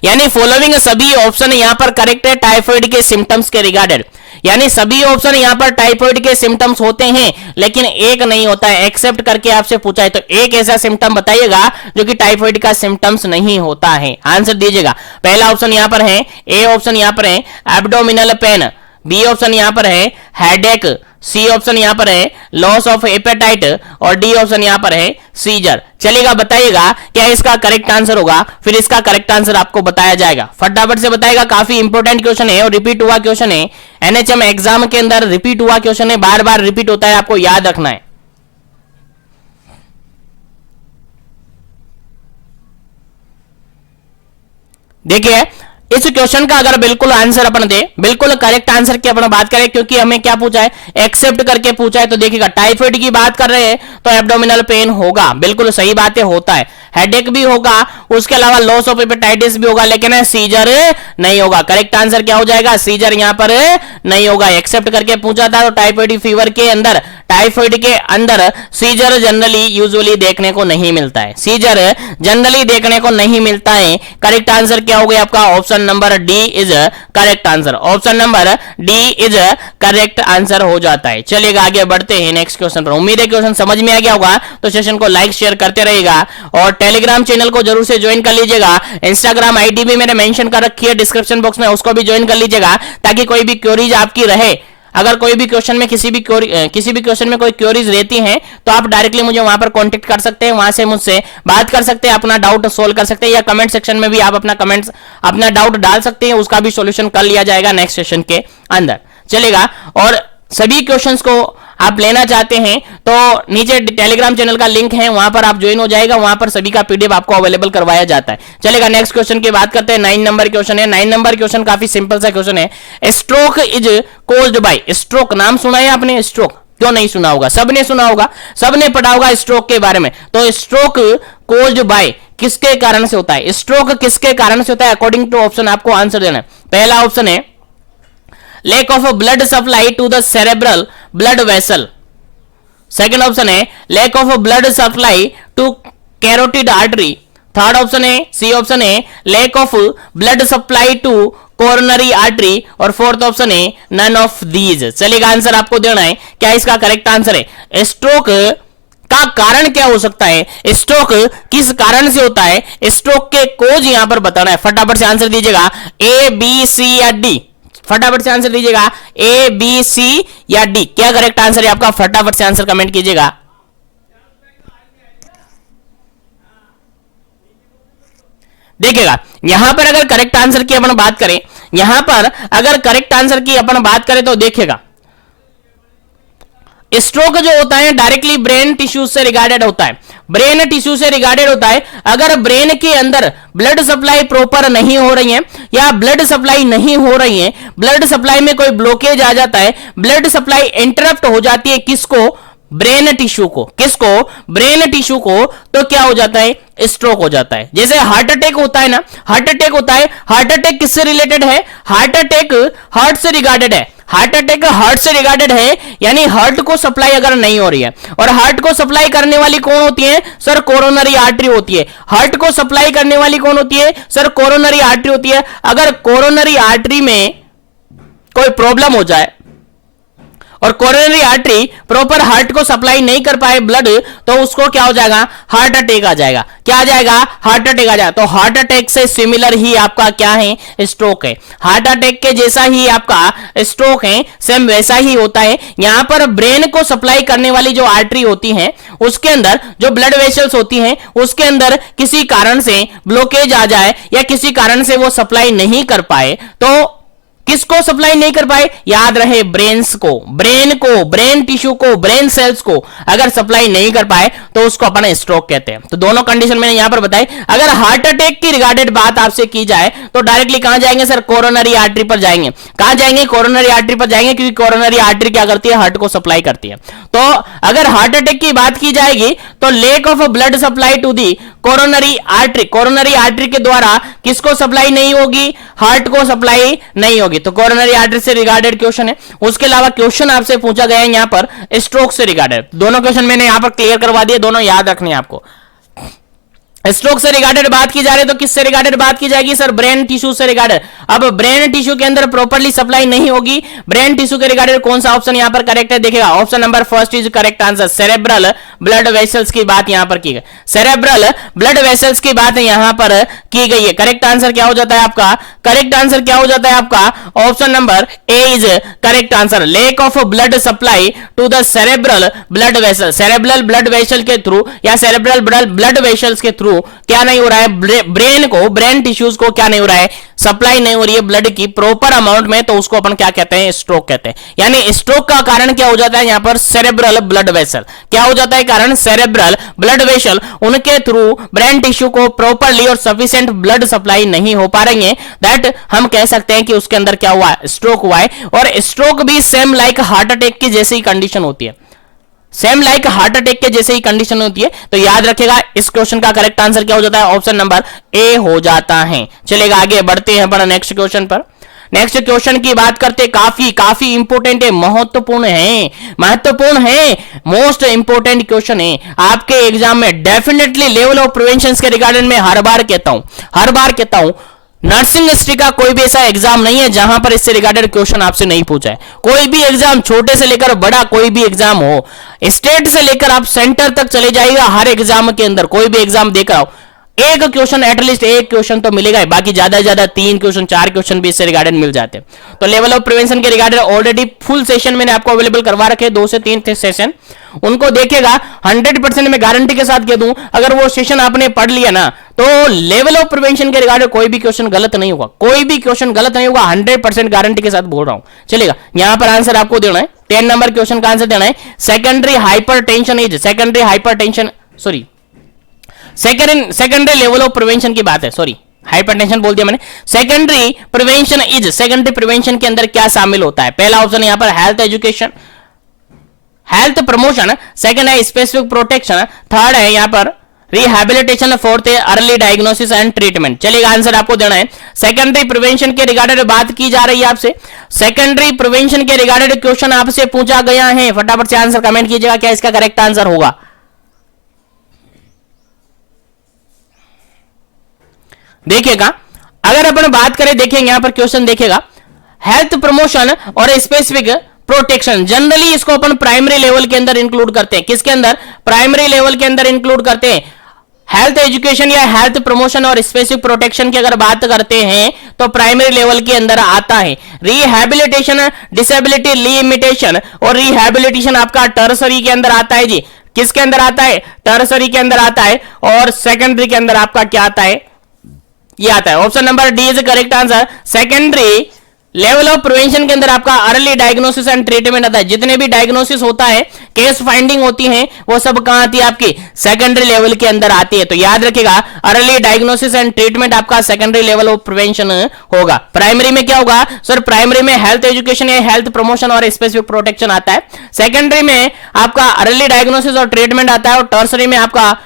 यानी फॉलोइंग सभी ऑप्शन यहां पर करेक्ट है टाइफाइड के सिम्टम्स के रिगार्डेड, यानी सभी ऑप्शन यहां पर टाइफाइड के सिम्टम्स होते हैं लेकिन एक नहीं होता है, एक्सेप्ट करके आपसे पूछा है तो एक ऐसा सिम्टम बताइएगा जो कि टाइफाइड का सिम्टम्स नहीं होता है, आंसर दीजिएगा। पहला ऑप्शन यहां पर है, ए ऑप्शन यहां पर है एब्डोमिनल पेन, बी ऑप्शन यहां पर है हेडेक, सी ऑप्शन यहां पर है लॉस ऑफ एपेटाइट और डी ऑप्शन यहां पर है सीजर। चलेगा, बताइएगा क्या इसका करेक्ट आंसर होगा, फिर इसका करेक्ट आंसर आपको बताया जाएगा, फटाफट से बताएगा। काफी इंपॉर्टेंट क्वेश्चन है और रिपीट हुआ क्वेश्चन है, एनएचएम एग्जाम के अंदर रिपीट हुआ क्वेश्चन है, बार बार रिपीट होता है, आपको याद रखना है। देखिए इस क्वेश्चन का अगर बिल्कुल आंसर अपन दे, बिल्कुल करेक्ट आंसर की अपन बात करें, क्योंकि हमें क्या पूछा है, एक्सेप्ट करके पूछा है, तो देखिएगा टाइफाइड की बात कर रहे हैं तो एब्डोमिनल पेन होगा, बिल्कुल सही बात है, होता है, हेडेक भी होगा, उसके अलावा लॉस ऑफ हेपेटाइटिस भी होगा, लेकिन सीजर नहीं होगा। करेक्ट आंसर क्या हो जाएगा, सीजर यहां पर नहीं होगा। एक्सेप्ट करके पूछा था तो टाइफाइड फीवर के अंदर, टाइफाइड के अंदर सीजर जनरली यूजुअली देखने को नहीं मिलता है, सीजर जनरली देखने को नहीं मिलता है। करेक्ट आंसर क्या हो गया आपका, option number D is correct answer, option number D is correct answer हो जाता है। चलिएगा आगे बढ़ते हैं नेक्स्ट क्वेश्चन पर। उम्मीद है क्वेश्चन समझ में आ गया होगा, तो सेशन को लाइक शेयर करते रहिएगा और टेलीग्राम चैनल को जरूर से ज्वाइन कर लीजिएगा। इंस्टाग्राम आईडी भी मैंने मेंशन कर रखी है डिस्क्रिप्शन बॉक्स में, उसको भी ज्वाइन कर लीजिएगा ताकि कोई भी क्वेरीज आपकी रहे, अगर कोई भी क्वेश्चन में किसी भी क्वेश्चन में कोई क्वेरीज रहती हैं तो आप डायरेक्टली मुझे वहां पर कांटेक्ट कर सकते हैं, वहां से मुझसे बात कर सकते हैं, अपना डाउट सोल्व कर सकते हैं, या कमेंट सेक्शन में भी आप अपना डाउट डाल सकते हैं, उसका भी सॉल्यूशन कर लिया जाएगा नेक्स्ट सेशन के अंदर। चलेगा, और सभी क्वेश्चंस को आप लेना चाहते हैं तो नीचे टेलीग्राम चैनल का लिंक है, वहां पर आप ज्वाइन हो जाएगा, वहां पर सभी का पीडीएफ आपको अवेलेबल करवाया जाता है। चलेगा, नेक्स्ट क्वेश्चन की बात करते हैं। 9 नंबर क्वेश्चन है। 9 नंबर क्वेश्चन काफी सिंपल सा क्वेश्चन है। Stroke is caused by, stroke नाम सुना है आपने, स्ट्रोक क्यों नहीं सुना होगा, सबने सुना होगा, सबने पढ़ा होगा स्ट्रोक के बारे में। तो स्ट्रोक कोज्ड बाय किसके कारण से होता है, स्ट्रोक किसके कारण से होता है, अकॉर्डिंग टू ऑप्शन आपको आंसर देना है। पहला ऑप्शन है lack of blood supply to the cerebral blood vessel, second option है lack of blood supply to carotid artery, third option है सी ऑप्शन है lack of blood supply to coronary artery, और fourth option है none of these. चलिएगा, answer आपको देना है, क्या इसका करेक्ट आंसर है। स्ट्रोक का कारण क्या हो सकता है, स्ट्रोक किस कारण से होता है, स्ट्रोक के कोज यहां पर बताना है। फटाफट से आंसर दीजिएगा, ए बी सी या डी, फटाफट से आंसर दीजिएगा, ए बी सी या डी, क्या करेक्ट आंसर है आपका, फटाफट से आंसर कमेंट कीजिएगा। देखिएगा यहां पर अगर करेक्ट आंसर की अपन बात करें, यहां पर अगर करेक्ट आंसर की अपन बात करें तो देखिएगा स्ट्रोक जो होता है डायरेक्टली ब्रेन टिश्यू से रिगार्डेड होता है, ब्रेन टिश्यू से रिगार्डेड होता है। अगर ब्रेन के अंदर ब्लड सप्लाई प्रॉपर नहीं हो रही है या ब्लड सप्लाई नहीं हो रही है, ब्लड सप्लाई में कोई ब्लॉकेज आ जाता है, ब्लड सप्लाई इंटरप्ट हो जाती है, किसको, ब्रेन टिश्यू को, किसको, ब्रेन टिश्यू को, तो क्या हो जाता है, स्ट्रोक हो जाता है। जैसे हार्ट अटैक होता है ना, हार्ट अटैक होता है, हार्ट अटैक किससे रिलेटेड है, हार्ट अटैक हार्ट से रिगार्डेड है, हार्ट अटैक हार्ट से रिगार्डेड है, यानी हार्ट को सप्लाई अगर नहीं हो रही है, और हार्ट को सप्लाई करने वाली कौन होती है सर, कोरोनरी आर्टरी होती है। हार्ट को सप्लाई करने वाली कौन होती है सर, कोरोनरी आर्टरी होती है। अगर कोरोनरी आर्टरी में कोई प्रॉब्लम हो जाए और कोरोनरी आर्टरी प्रॉपर हार्ट को सप्लाई नहीं कर पाए ब्लड, तो उसको क्या हो जाएगा, हार्ट अटैक आ जाएगा। क्या आ जाएगा, हार्ट अटैक आ जाएगा। तो हार्ट अटैक से सिमिलर ही आपका क्या है, स्ट्रोक है। हार्ट अटैक के जैसा ही आपका स्ट्रोक है, सेम वैसा ही होता है। यहां पर ब्रेन को सप्लाई करने वाली जो आर्टरी होती है, उसके अंदर जो ब्लड वेसल्स होती हैं, उसके अंदर किसी कारण से ब्लॉकेज आ जाए या किसी कारण से वो सप्लाई नहीं कर पाए, तो किसको सप्लाई नहीं कर पाए, याद रहे ब्रेन्स को, ब्रेन को, ब्रेन टिश्यू को, ब्रेन सेल्स को अगर सप्लाई नहीं कर पाए तो उसको अपन स्ट्रोक कहते हैं। तो दोनों कंडीशन मैंने यहां पर बताई। अगर हार्ट अटैक की रिगार्डेड बात आपसे की जाए तो डायरेक्टली कहां जाएंगे सर, कोरोनरी आर्टरी पर जाएंगे। कहां जाएंगे, कोरोनरी आर्टरी पर जाएंगे, क्योंकि कोरोनरी आर्टरी क्या करती है, हार्ट को सप्लाई करती है। तो अगर हार्ट अटैक की बात की जाएगी तो lack of blood supply to the coronary artery, coronary artery के द्वारा किसको सप्लाई नहीं होगी, हार्ट को सप्लाई नहीं होगी, तो कोरोनरी आर्टरी से रिगार्डेड क्वेश्चन है। उसके अलावा क्वेश्चन आपसे पूछा गया है यहां पर स्ट्रोक से रिगार्डेड, दोनों क्वेश्चन मैंने यहां पर क्लियर करवा दिए, दोनों याद रखने आपको। स्ट्रोक से रिगार्डेड बात की जा रही है तो किससे रिगार्डेड बात की जाएगी सर, ब्रेन टिश्यू से रिगार्डेड। अब ब्रेन टिश्यू के अंदर प्रॉपर्ली सप्लाई नहीं होगी, ब्रेन टिश्यू के रिगार्डेड कौन सा ऑप्शन यहां पर करेक्ट है, देखिएगा option number first is correct answer, cerebral blood vessels की बात यहां पर की गई, सेरेब्रल ब्लड वेसल्स की बात यहां पर की गई है। करेक्ट आंसर क्या हो जाता है आपका, करेक्ट आंसर क्या हो जाता है आपका, option number A is correct answer, lack of blood supply to the cerebral blood vessel, cerebral blood vessel के थ्रू या सेरेब्रल ब्लड वेसल्स के थ्रू क्या नहीं हो रहा है, ब्रेन को, ब्रेन टिश्यूज को क्या नहीं हो रहा है, सप्लाई नहीं हो रही है ब्लड की प्रॉपर अमाउंट में, तो उसको अपन क्या कहते हैं, स्ट्रोक कहते हैं। यानी स्ट्रोक का कारण क्या हो जाता है यहां पर, सेरेब्रल ब्लड वेसल, क्या हो जाता है कारण, सेरेब्रल ब्लड वेसल, उनके थ्रू ब्रेन टिश्यू को प्रॉपरली और सफिशिएंट ब्लड सप्लाई नहीं हो पा रही है, दैट हम कह सकते हैं कि उसके अंदर क्या हुआ, स्ट्रोक हुआ है। और स्ट्रोक भी सेम लाइक हार्ट अटैक की जैसी कंडीशन होती है, सेम लाइक हार्ट अटैक के जैसे ही कंडीशन होती है, तो याद रखेगा इस क्वेश्चन का करेक्ट आंसर क्या हो जाता है, ऑप्शन नंबर ए हो जाता है। चलेगा आगे बढ़ते हैं अपन नेक्स्ट क्वेश्चन पर। नेक्स्ट क्वेश्चन की बात करते, काफी इंपोर्टेंट है, महत्वपूर्ण है, मोस्ट इंपोर्टेंट क्वेश्चन है आपके एग्जाम में, डेफिनेटली लेवल ऑफ प्रिवेंशन के रिगार्डिंग में हर बार कहता हूं नर्सिंग हिस्ट्री का कोई भी ऐसा एग्जाम नहीं है जहां पर इससे रिगार्डेड क्वेश्चन आपसे नहीं पूछा है। कोई भी एग्जाम, छोटे से लेकर बड़ा कोई भी एग्जाम हो, स्टेट से लेकर आप सेंटर तक चले जाइएगा, हर एग्जाम के अंदर कोई भी एग्जाम देकर आओ, एक क्वेश्चन, एटलीस्ट एक क्वेश्चन तो मिलेगा, बाकी ज्यादा से ज्यादा 3 क्वेश्चन 4 क्वेश्चन भी इससे रिगार्डेड मिल जाते हैं। तो लेवल ऑफ प्रिवेंशन के रिगार्डेड ऑलरेडी फुल सेशन मैंने आपको अवेलेबल करवा रखे, 2 से 3 सेशन, उनको देखेगा 100% में गारंटी के साथ कह दूं, अगर वो सेशन आपने पढ़ लिया ना, तो लेवल ऑफ प्रिवेंशन के रिगार्डेड कोई भी क्वेश्चन गलत नहीं होगा, कोई भी क्वेश्चन गलत नहीं होगा, 100% गारंटी के साथ बोल रहा हूं। चलेगा, यहां पर आंसर आपको देना है, 10 नंबर क्वेश्चन का आंसर देना है, secondary hypertension is, secondary hypertension, sorry secondary level of prevention की बात है, सॉरी हाइपरटेंशन बोल दिया मैंने। Secondary prevention is, secondary prevention के अंदर क्या शामिल होता है, पहला ऑप्शन यहां पर health education, health promotion, second है स्पेसिफिक प्रोटेक्शन, थर्ड है यहां पर रिहैबिलिटेशन, फोर्थ है अर्ली डायग्नोसिस एंड ट्रीटमेंट। चलिए आंसर आपको देना है, सेकेंडरी प्रिवेंशन के रिगार्डेड बात की जा रही है आपसे, सेकेंडरी प्रिवेंशन के रिगार्डेड क्वेश्चन आपसे पूछा गया है, फटाफट से आंसर कमेंट कीजिएगा क्या इसका करेक्ट आंसर होगा। देखिएगा, अगर अपन बात करें, देखेंगे यहां पर क्वेश्चन देखिएगा, हेल्थ प्रमोशन और स्पेसिफिक प्रोटेक्शन, जनरली इसको अपन प्राइमरी लेवल के अंदर इंक्लूड करते हैं, किसके अंदर, प्राइमरी लेवल के अंदर इंक्लूड करते हैं। हेल्थ एजुकेशन या हेल्थ प्रमोशन और स्पेसिफिक प्रोटेक्शन की अगर बात करते हैं तो प्राइमरी लेवल के अंदर आता है। रिहैबिलिटेशन, डिसेबिलिटी लिमिटेशन और रिहैबिलिटेशन आपका टर्सरी के अंदर आता है जी, किसके अंदर आता है, टर्सरी के अंदर आता है, और सेकेंडरी के अंदर आपका क्या आता है, ये आता है, option number D is correct answer. Secondary level of prevention के अंदर आपका अर्ली डायग्नोसिस एंड ट्रीटमेंट आता है, जितने भी डायग्नोसिस होता है, केस फाइंडिंग होती है, वो सब कहां आती है, आपकी सेकेंडरी लेवल के अंदर आती है। तो याद रखिएगा, अर्ली डायग्नोसिस एंड ट्रीटमेंट आपका सेकेंडरी लेवल ऑफ प्रिवेंशन होगा। प्राइमरी में क्या होगा सर, प्राइमरी में हेल्थ एजुकेशन या हेल्थ प्रमोशन और स्पेसिफिक प्रोटेक्शन आता है, सेकेंडरी में आपका अर्ली डायग्नोसिस और ट्रीटमेंट आता है, और टर्सरी में आपका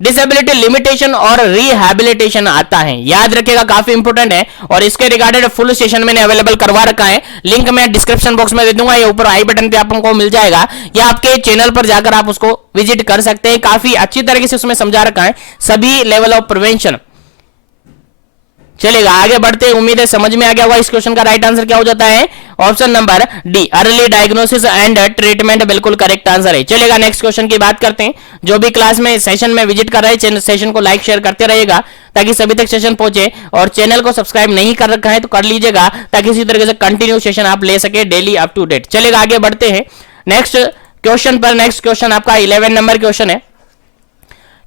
डिसेबिलिटी लिमिटेशन और रिहैबिलिटेशन आता है। याद रखिएगा, काफी इंपोर्टेंट है, और इसके रिगार्डेड फुल सेशन मैंने अवेलेबल करवा रखा है, लिंक मैं डिस्क्रिप्शन बॉक्स में दे दूंगा, ये ऊपर आई बटन पे आपको मिल जाएगा, या आपके चैनल पर जाकर आप उसको विजिट कर सकते हैं। काफी अच्छी तरीके से उसमें समझा रखा है सभी लेवल ऑफ प्रिवेंशन। चलेगा, आगे बढ़ते हैं, उम्मीद है समझ में आ गया होगा। इस क्वेश्चन का राइट आंसर क्या हो जाता है, option number D, early diagnosis and treatment बिल्कुल करेक्ट आंसर है। चलेगा, नेक्स्ट क्वेश्चन की बात करते हैं। जो भी क्लास में सेशन में विजिट कर रहे हैं, सेशन को लाइक शेयर करते रहिएगा ताकि सभी तक सेशन पहुंचे, और चैनल को सब्सक्राइब नहीं कर रखा है तो कर लीजिएगा, ताकि इसी तरीके से कंटिन्यू सेशन आप ले सके डेली अप टू डेट। चलेगा, आगे बढ़ते हैं नेक्स्ट क्वेश्चन पर। नेक्स्ट क्वेश्चन आपका 11 नंबर क्वेश्चन है,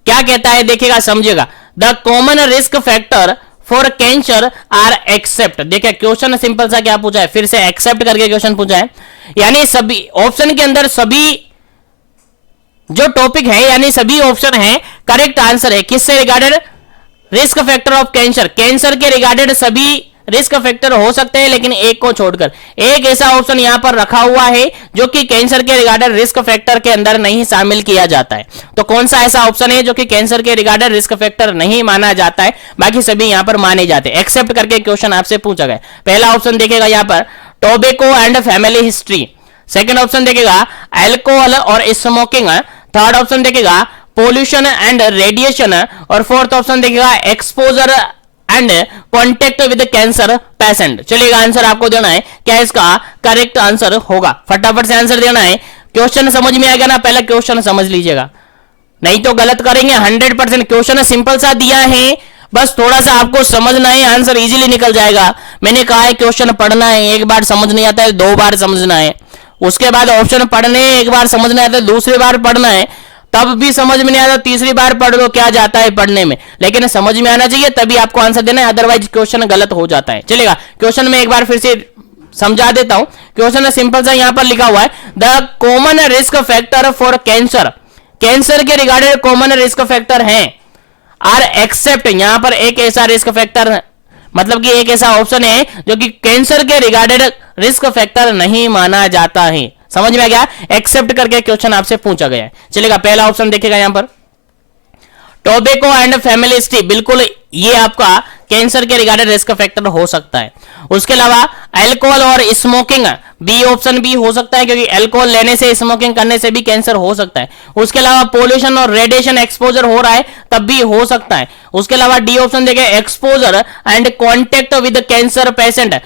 क्या कहता है देखिएगा, समझिएगा। The common risk factor for cancer are except. देखिए क्वेश्चन सिंपल सा क्या पूछा है, फिर से एक्सेप्ट करके क्वेश्चन पूछा है, यानी सभी ऑप्शन के अंदर सभी जो टॉपिक है, यानी सभी ऑप्शन है करेक्ट आंसर है। किससे regarded, risk factor of cancer, cancer के रिगार्डेड सभी रिस्क फैक्टर हो सकते हैं, लेकिन एक को छोड़कर। एक ऐसा ऑप्शन यहां पर रखा हुआ है जो कि कैंसर के रिगार्डेड रिस्क फैक्टर के अंदर नहीं शामिल किया जाता है। तो कौन सा ऐसा ऑप्शन है जो कि कैंसर के रिगार्डेड रिस्क फैक्टर नहीं माना जाता है, बाकी सभी यहां पर माने जाते हैं, एक्सेप्ट करके क्वेश्चन आपसे पूछा गया। पहला ऑप्शन देखेगा यहां पर tobacco and family history, second option देखेगा अल्कोहल और स्मोकिंग, थर्ड ऑप्शन देखेगा पोल्यूशन एंड रेडिएशन, और फोर्थ ऑप्शन देखेगा exposure and contact with cancer patient. चलिएगा आंसर आपको देना है, क्या इसका करेक्ट आंसर होगा, फटाफट से आंसर देना है। क्वेश्चन समझ में आएगा ना, पहले क्वेश्चन समझ लीजिएगा, नहीं तो गलत करेंगे। 100% क्वेश्चन सिंपल सा दिया है, बस थोड़ा सा आपको समझना है, आंसर इजीली निकल जाएगा। मैंने कहा है क्वेश्चन पढ़ना है, एक बार समझ नहीं आता है 2 बार समझना है, उसके बाद ऑप्शन पढ़ने एक बार समझ नहीं आता है दूसरी बार पढ़ना है, तब भी समझ में नहीं आता तीसरी बार पढ़ लो, क्या जाता है पढ़ने में, लेकिन समझ में आना चाहिए तभी आपको आंसर देना है, अदरवाइज क्वेश्चन गलत हो जाता है। चलेगा, क्वेश्चन में एक बार फिर से समझा देता हूं। क्वेश्चन सिंपल सा यहां पर लिखा हुआ है, the common risk factor for cancer, cancer के रिगार्डेड कॉमन रिस्क फैक्टर हैं आर एक्सेप्ट, यहां पर एक ऐसा रिस्क फैक्टर मतलब कि एक ऐसा ऑप्शन है जो कि कैंसर के रिगार्डेड रिस्क फैक्टर नहीं माना जाता है। समझ में आ गया, एक्सेप्ट करके क्वेश्चन आपसे पूछा गया है। चलेगा, पहला ऑप्शन देखेगा यहां पर टोबैको एंड फैमिली हिस्ट्री, बिल्कुल ये आपका कैंसर के रिगार्डेड रिस्क फैक्टर हो सकता है। उसके अलावा अल्कोहल और स्मोकिंग, बी ऑप्शन भी हो सकता है, क्योंकि अल्कोहल लेने से स्मोकिंग करने से भी कैंसर हो सकता है। उसके अलावा पोल्यूशन और रेडिएशन एक्सपोजर हो रहा है तब भी हो सकता है। उसके अलावा डी ऑप्शन देखिए exposure and contact with cancer patient.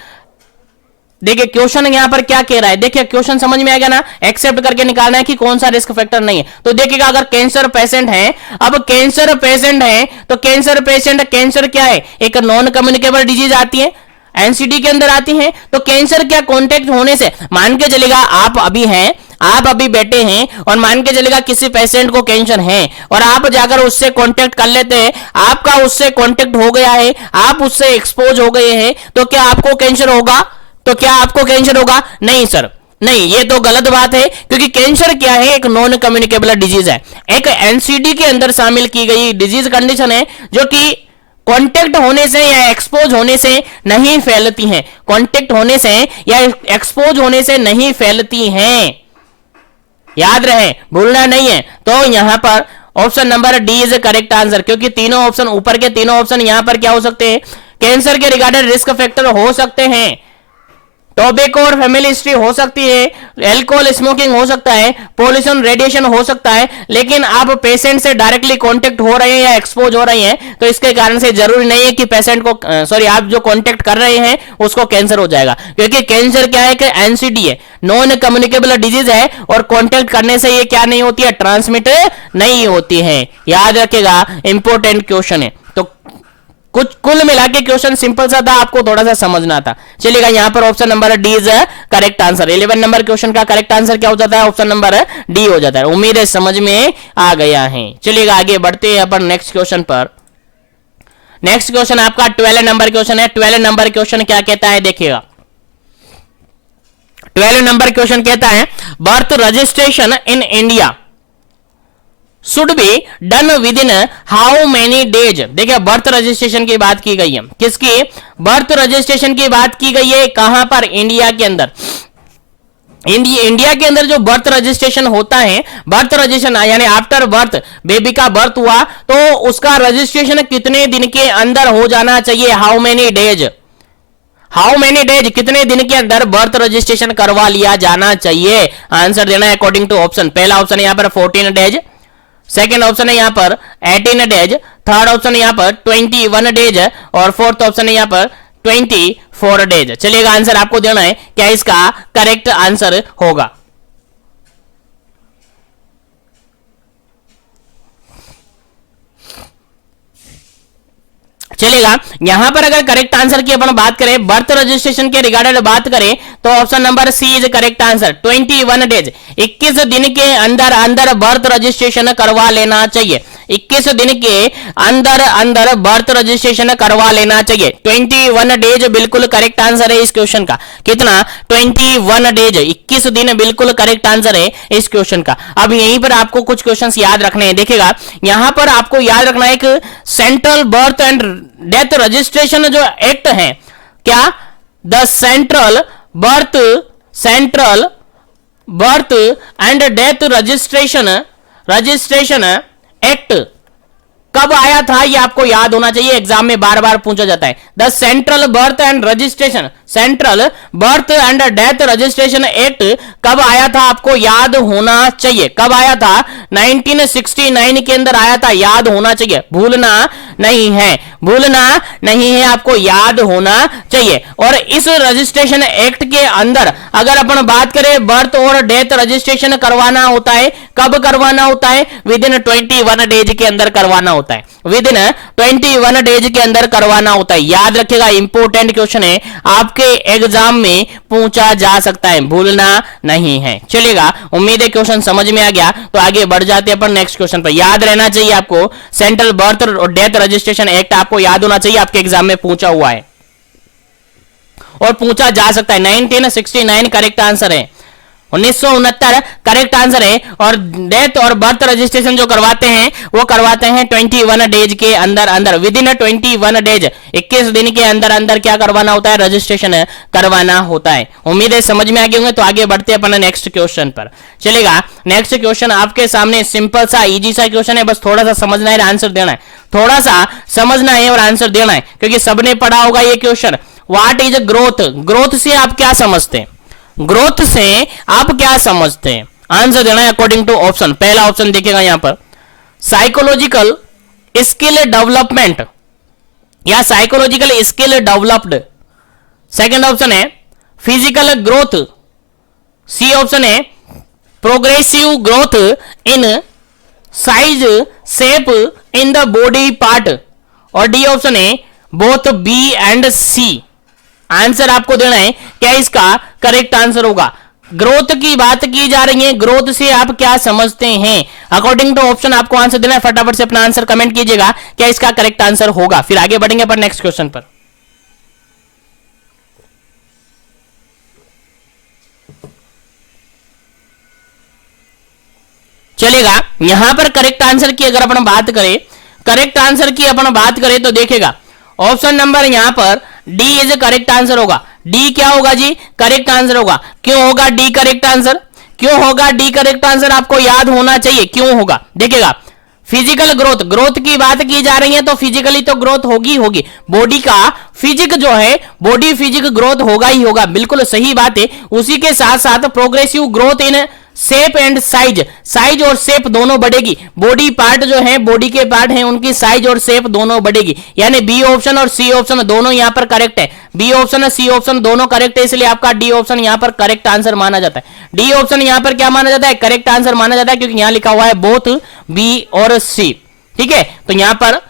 देखिए क्वेश्चन यहां पर क्या कह रहा है, देखिए क्वेश्चन समझ में आएगा ना, एक्सेप्ट करके निकालना है कि कौन सा रिस्क फैक्टर नहीं है। तो देखिएगा अगर कैंसर पेशेंट है, अब कैंसर पेशेंट है तो कैंसर पेशेंट, कैंसर क्या है, एक नॉन कम्युनिकेबल डिजीज आती है, एनसीडी के अंदर आती है। तो कैंसर क्या कांटेक्ट होने से, मान के चलेगा आप अभी हैं, आप अभी बैठे हैं और मान के चलेगा किसी पेशेंट को कैंसर है और आप जाकर उससे कांटेक्ट कर लेते हैं, आपका उससे कांटेक्ट हो गया है, आप उससे एक्सपोज हो गए हैं, तो क्या आपको कैंसर होगा, तो क्या आपको कैंसर होगा? नहीं सर, नहीं, ये तो गलत बात है, क्योंकि कैंसर क्या है, एक नॉन कम्युनिकेबल डिजीज है, एक एनसीडी के अंदर शामिल की गई डिजीज कंडीशन है जो कि कांटेक्ट होने से या एक्सपोज होने से नहीं फैलती हैं, कांटेक्ट होने से या एक्सपोज होने से नहीं फैलती हैं, याद रहे, भूलना नहीं है। तो यहां पर option number D is correct answer, क्योंकि तीनों ऑप्शन, ऊपर के तीनों ऑप्शन यहां पर क्या हो सकते हैं, कैंसर के रिगार्डेड रिस्क फैक्टर हो सकते हैं। टोबैको और फैमिली हिस्ट्री हो सकती है, अल्कोहल स्मोकिंग हो सकता है, पोल्यूशन रेडिएशन हो सकता है, लेकिन आप पेशेंट से डायरेक्टली कांटेक्ट हो रहे हैं या एक्सपोज हो रहे हैं, तो इसके कारण से जरूरी नहीं है कि पेशेंट को सॉरी आप जो कांटेक्ट कर रहे हैं उसको कैंसर हो जाएगा, क्योंकि कैंसर क्या है कि एनसीडी है, नॉन कम्युनिकेबल डिजीज है, और कांटेक्ट करने से ये क्या नहीं होती है, ट्रांसमिट नहीं होती है। याद रखिएगा, इंपॉर्टेंट क्वेश्चन है। तो कुछ कुल मिला के क्वेश्चन सिंपल सा था, आपको थोड़ा सा समझना था। चलिएगा, यहां पर option number D is correct answer. 11 number question का करेक्ट आंसर क्या हो जाता है, ऑप्शन नंबर डी हो जाता है। उम्मीद है समझ में आ गया है। चलिएगा आगे बढ़ते हैं अपन नेक्स्ट क्वेश्चन पर। नेक्स्ट क्वेश्चन आपका 12 नंबर क्वेश्चन है। 12 नंबर क्वेश्चन क्या कहता है, देखिएगा 12 नंबर क्वेश्चन कहता है birth registration in India should be done with in how many days. देखिए बर्थ रजिस्ट्रेशन की बात की गई है, किसकी, बर्थ रजिस्ट्रेशन की बात की गई है, कहां पर, इंडिया के अंदर। इंडिया के अंदर जो बर्थ रजिस्ट्रेशन होता है, बर्थ रजिस्ट्रेशन यानी आफ्टर बर्थ, बेबी का बर्थ हुआ तो उसका रजिस्ट्रेशन कितने दिन के अंदर हो जाना चाहिए, how many days, how many days, कितने दिन के अंदर बर्थ रजिस्ट्रेशन करवा लिया जाना चाहिए। आंसर देना है अकॉर्डिंग टू ऑप्शन। पहला ऑप्शन है यहां पर 14 डेज, सेकेंड ऑप्शन है यहां पर 18 डेज, थर्ड ऑप्शन है यहां पर 21 डेज, और फोर्थ ऑप्शन है यहां पर 24 डेज। चलिएगा आंसर आपको देना है, क्या इसका करेक्ट आंसर होगा। चलेगा, यहां पर अगर करेक्ट आंसर की अपन बात करें, बर्थ रजिस्ट्रेशन के रिगार्डेड बात करें, तो option number C is correct answer. 21 days, 21 दिन के अंदर अंदर बर्थ रजिस्ट्रेशन करवा लेना चाहिए, 21 दिन के अंदर अंदर बर्थ रजिस्ट्रेशन करवा लेना चाहिए। 21 डेज बिल्कुल करेक्ट आंसर है इस क्वेश्चन का। कितना, 21 डेज, 21 दिन बिल्कुल करेक्ट आंसर है इस क्वेश्चन का। अब यहीं पर आपको कुछ क्वेश्चंस याद रखने हैं। देखिएगा यहां पर आपको याद रखना है कि central birth and death registration जो एक्ट है, क्या? The central birth and death registration act कब आया था? ये आपको याद होना चाहिए, एग्जाम में बार बार पूछा जाता है। The central birth and death registration act कब आया था? आपको याद होना चाहिए। कब आया था? 1969 के अंदर आया था, याद होना चाहिए, भूलना नहीं है, आपको याद होना चाहिए। और इस रजिस्ट्रेशन एक्ट के अंदर अगर अपन बात करें, बर्थ और डेथ रजिस्ट्रेशन करवाना होता है, कब करवाना होता है? विद इन 21 डेज के अंदर करवाना होता है, विद इन 21 डेज के अंदर करवाना होता है। याद रखिएगा, इंपॉर्टेंट क्वेश्चन है, आपके एग्जाम में पूछा जा सकता है, भूलना नहीं है। चलेगा, उम्मीद है क्वेश्चन समझ में आ गया। तो आगे बढ़ जाते हैं अपन नेक्स्ट क्वेश्चन पर। याद रहना चाहिए आपको, सेंट्रल बर्थ और डेथ रजिस्ट्रेशन एक्ट आपको याद होना चाहिए, आपके एग्जाम में पूछा हुआ है और पूछा जा सकता है। 1969 करेक्ट आंसर है, 1969 करेक्ट आंसर है। और डेथ और बर्थ रजिस्ट्रेशन जो करवाते हैं वो करवाते हैं 21 डेज के अंदर विद इन 21 डेज, 21 दिन के अंदर क्या करवाना होता है? रजिस्ट्रेशन करवाना होता है। उम्मीद है समझ में आ गए होंगे। तो आगे बढ़ते हैं अपन नेक्स्ट क्वेश्चन पर। चलेगा, नेक्स्ट क्वेश्चन आपके सामने सिंपल सा इजी सा क्वेश्चन है, बस थोड़ा सा समझना है, आंसर देना है, थोड़ा सा समझना है और आंसर देना है, क्योंकि सबने पढ़ा होगा ये question. What is growth? Growth से आप क्या समझते हैं? ग्रोथ से आप क्या समझते हैं? आंसर देना है अकॉर्डिंग टू ऑप्शन। पहला ऑप्शन देखिएगा यहां पर, साइकोलॉजिकल स्किल डेवलपमेंट या psychological skill developed. Second option है फिजिकल ग्रोथ। सी ऑप्शन है progressive growth in size shape in the body part. और डी ऑप्शन है both B and C. Answer आपको देना है, क्या इसका करेक्ट आंसर होगा? ग्रोथ की बात की जा रही है, ग्रोथ से आप क्या समझते हैं? अकॉर्डिंग टू ऑप्शन आपको आंसर देना है। फटाफट से अपना आंसर कमेंट कीजिएगा, क्या इसका करेक्ट आंसर होगा। फिर आगे बढ़ेंगे पर नेक्स्ट क्वेश्चन पर। चलेगा, यहां पर करेक्ट आंसर की अगर अपन बात करें, करेक्ट आंसर की अपन बात करें तो देखेगा ऑप्शन नंबर यहां पर डी इज करेक्ट आंसर होगा। डी क्या होगा जी? करेक्ट आंसर होगा। क्यों होगा डी करेक्ट आंसर? क्यों होगा डी करेक्ट आंसर? आपको याद होना चाहिए क्यों होगा। देखिएगा, फिजिकल ग्रोथ, ग्रोथ की बात की जा रही है तो फिजिकली तो ग्रोथ होगी, बॉडी का फिजिक जो है, बॉडी फिजिक ग्रोथ होगा ही होगा, बिल्कुल सही बात है। उसी के साथ साथ progressive growth in shape and size, size और शेप दोनों बढ़ेगी। बॉडी पार्ट जो है, बॉडी के पार्ट हैं, उनकी साइज और शेप दोनों बढ़ेगी। यानी बी ऑप्शन और सी ऑप्शन दोनों यहां पर करेक्ट है। बी ऑप्शन और सी ऑप्शन दोनों करेक्ट है, इसलिए आपका डी ऑप्शन यहां पर करेक्ट आंसर माना जाता है। डी ऑप्शन यहां पर क्या माना जाता है? करेक्ट आंसर माना जाता है, क्योंकि यहां लिखा हुआ है बोथ बी और सी। ठीक है, तो यहां पर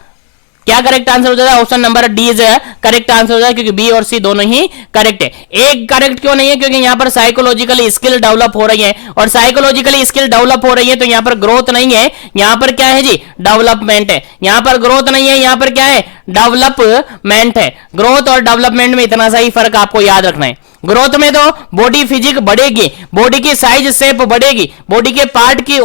क्या करेक्ट आंसर हो जाता है? Option number D is correct answer हो जाता है, क्योंकि बी और सी दोनों ही करेक्ट है। एक करेक्ट क्यों नहीं है? क्योंकि यहां पर साइकोलॉजिकली स्किल डेवलप हो रही है, और साइकोलॉजिकली स्किल डेवलप हो रही है तो यहां पर ग्रोथ नहीं है, यहां पर क्या है जी? डेवलपमेंट है। यहां पर ग्रोथ नहीं है, यहां पर क्या है? डेवलपमेंट है। ग्रोथ और डेवलपमेंट में इतना सा ही फर्क आपको याद रखना है। ग्रोथ में तो बॉडी फिजिक बढ़ेगी, बॉडी की साइज शेप बढ़ेगी, बॉडी के पार्ट की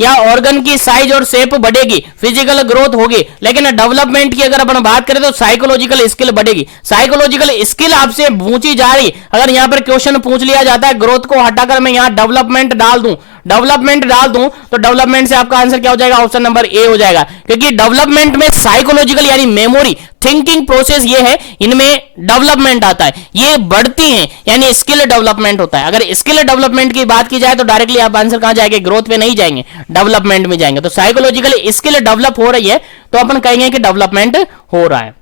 या ऑर्गन की साइज और शेप बढ़ेगी, फिजिकल ग्रोथ होगी। लेकिन डेवलपमेंट की अगर अपन बात करें तो साइकोलॉजिकल स्किल बढ़ेगी। साइकोलॉजिकल स्किल आपसे पूछी जा रही, अगर यहां पर क्वेश्चन पूछ लिया जाता है, ग्रोथ को हटाकर मैं यहां डेवलपमेंट डाल दूं तो डेवलपमेंट से आपका आंसर क्या हो जाएगा? ऑप्शन नंबर ए हो जाएगा, क्योंकि डेवलपमेंट में साइकोलॉजिकल यानी मेमोरी थिंकिंग प्रोसेस ये है, इनमें डेवलपमेंट आता है, ये बढ़ती हैं, यानी स्किल डेवलपमेंट होता है। अगर स्किल डेवलपमेंट की बात की जाए तो डायरेक्टली आप आंसर कहां जाएंगे? ग्रोथ पे नहीं जाएंगे, डेवलपमेंट में जाएंगे। तो साइकोलॉजिकल स्किल डेवलप हो रही है तो अपन कहेंगे कि डेवलपमेंट हो रहा है।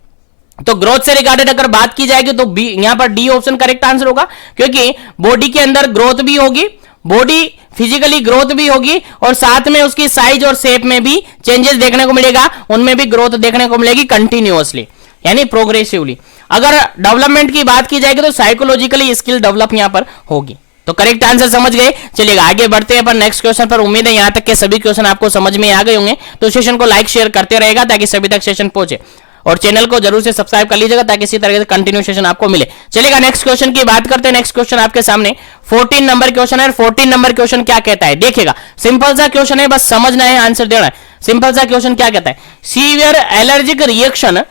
तो ग्रोथ से रिगार्डेड अगर बात की जाएगी तो बी, यहां पर डी ऑप्शन करेक्ट आंसर होगा, क्योंकि बॉडी के अंदर ग्रोथ भी होगी, बॉडी फिजिकली ग्रोथ भी होगी, और साथ में उसकी साइज और शेप में भी चेंजेस देखने को मिलेगा, उनमें भी ग्रोथ देखने को मिलेगी कंटिन्यूअसली, यानी प्रोग्रेसिवली। अगर डेवलपमेंट की बात की जाएगी तो साइकोलॉजिकली स्किल डेवलप यहां पर होगी। तो करेक्ट आंसर समझ गए। चलिएगा आगे बढ़ते हैं अपन नेक्स्ट क्वेश्चन पर। उम्मीद है यहां तक के सभी क्वेश्चन आपको समझ में आ गए होंगे, तो सेशन को लाइक शेयर करते रहेगा ताकि सभी तक सेशन पहुंचे, और चैनल को जरूर से सब्सक्राइब कर लीजिएगा ताकि इसी तरह से कंटिन्यू सेशन आपको मिले। चलेगा, नेक्स्ट क्वेश्चन की बात करते हैं। नेक्स्ट क्वेश्चन आपके सामने 14 नंबर क्वेश्चन है। 14 नंबर क्वेश्चन क्या कहता है? देखिएगा, सिंपल सा क्वेश्चन है, बस समझना है, आंसर देना है। सिंपल सा क्वेश्चन क्या कहता है? Severe allergic reaction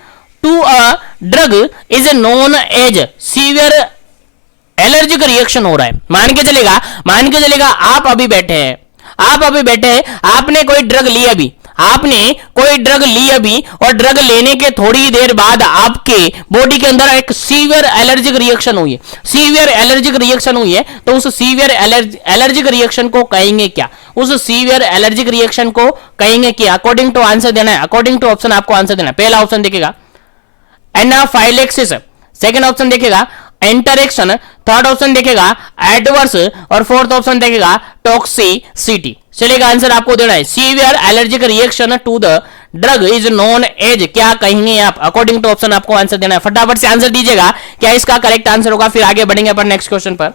to a drug is known as severe allergic reaction हो रहा है। मान के चलेगा आप अभी बैठे हैं, आपने कोई ड्रग ली अभी, और ड्रग लेने के थोड़ी देर बाद आपके बॉडी के अंदर एक सीवियर एलर्जिक रिएक्शन हुई है, तो उस सीवियर एलर्जिक रिएक्शन को कहेंगे क्या? अकॉर्डिंग टू आंसर देना है, अकॉर्डिंग टू ऑप्शन आपको आंसर देना है। पहला ऑप्शन देखेगा एनाफाइलेक्सिस, सेकंड ऑप्शन देखेगा इंटरेक्शन, थर्ड ऑप्शन देखेगा एडवर्स, और फोर्थ ऑप्शन देखेगा टॉक्सिसिटी। चलेगा, आंसर आपको देना है severe allergic reaction to the drug is known as, क्या कहेंगे आप? अकॉर्डिंग टू ऑप्शन आपको आंसर देना है। फटाफट से आंसर दीजिएगा, क्या इसका करेक्ट आंसर होगा? फिर आगे बढ़ेंगे अपन नेक्स्ट क्वेश्चन पर।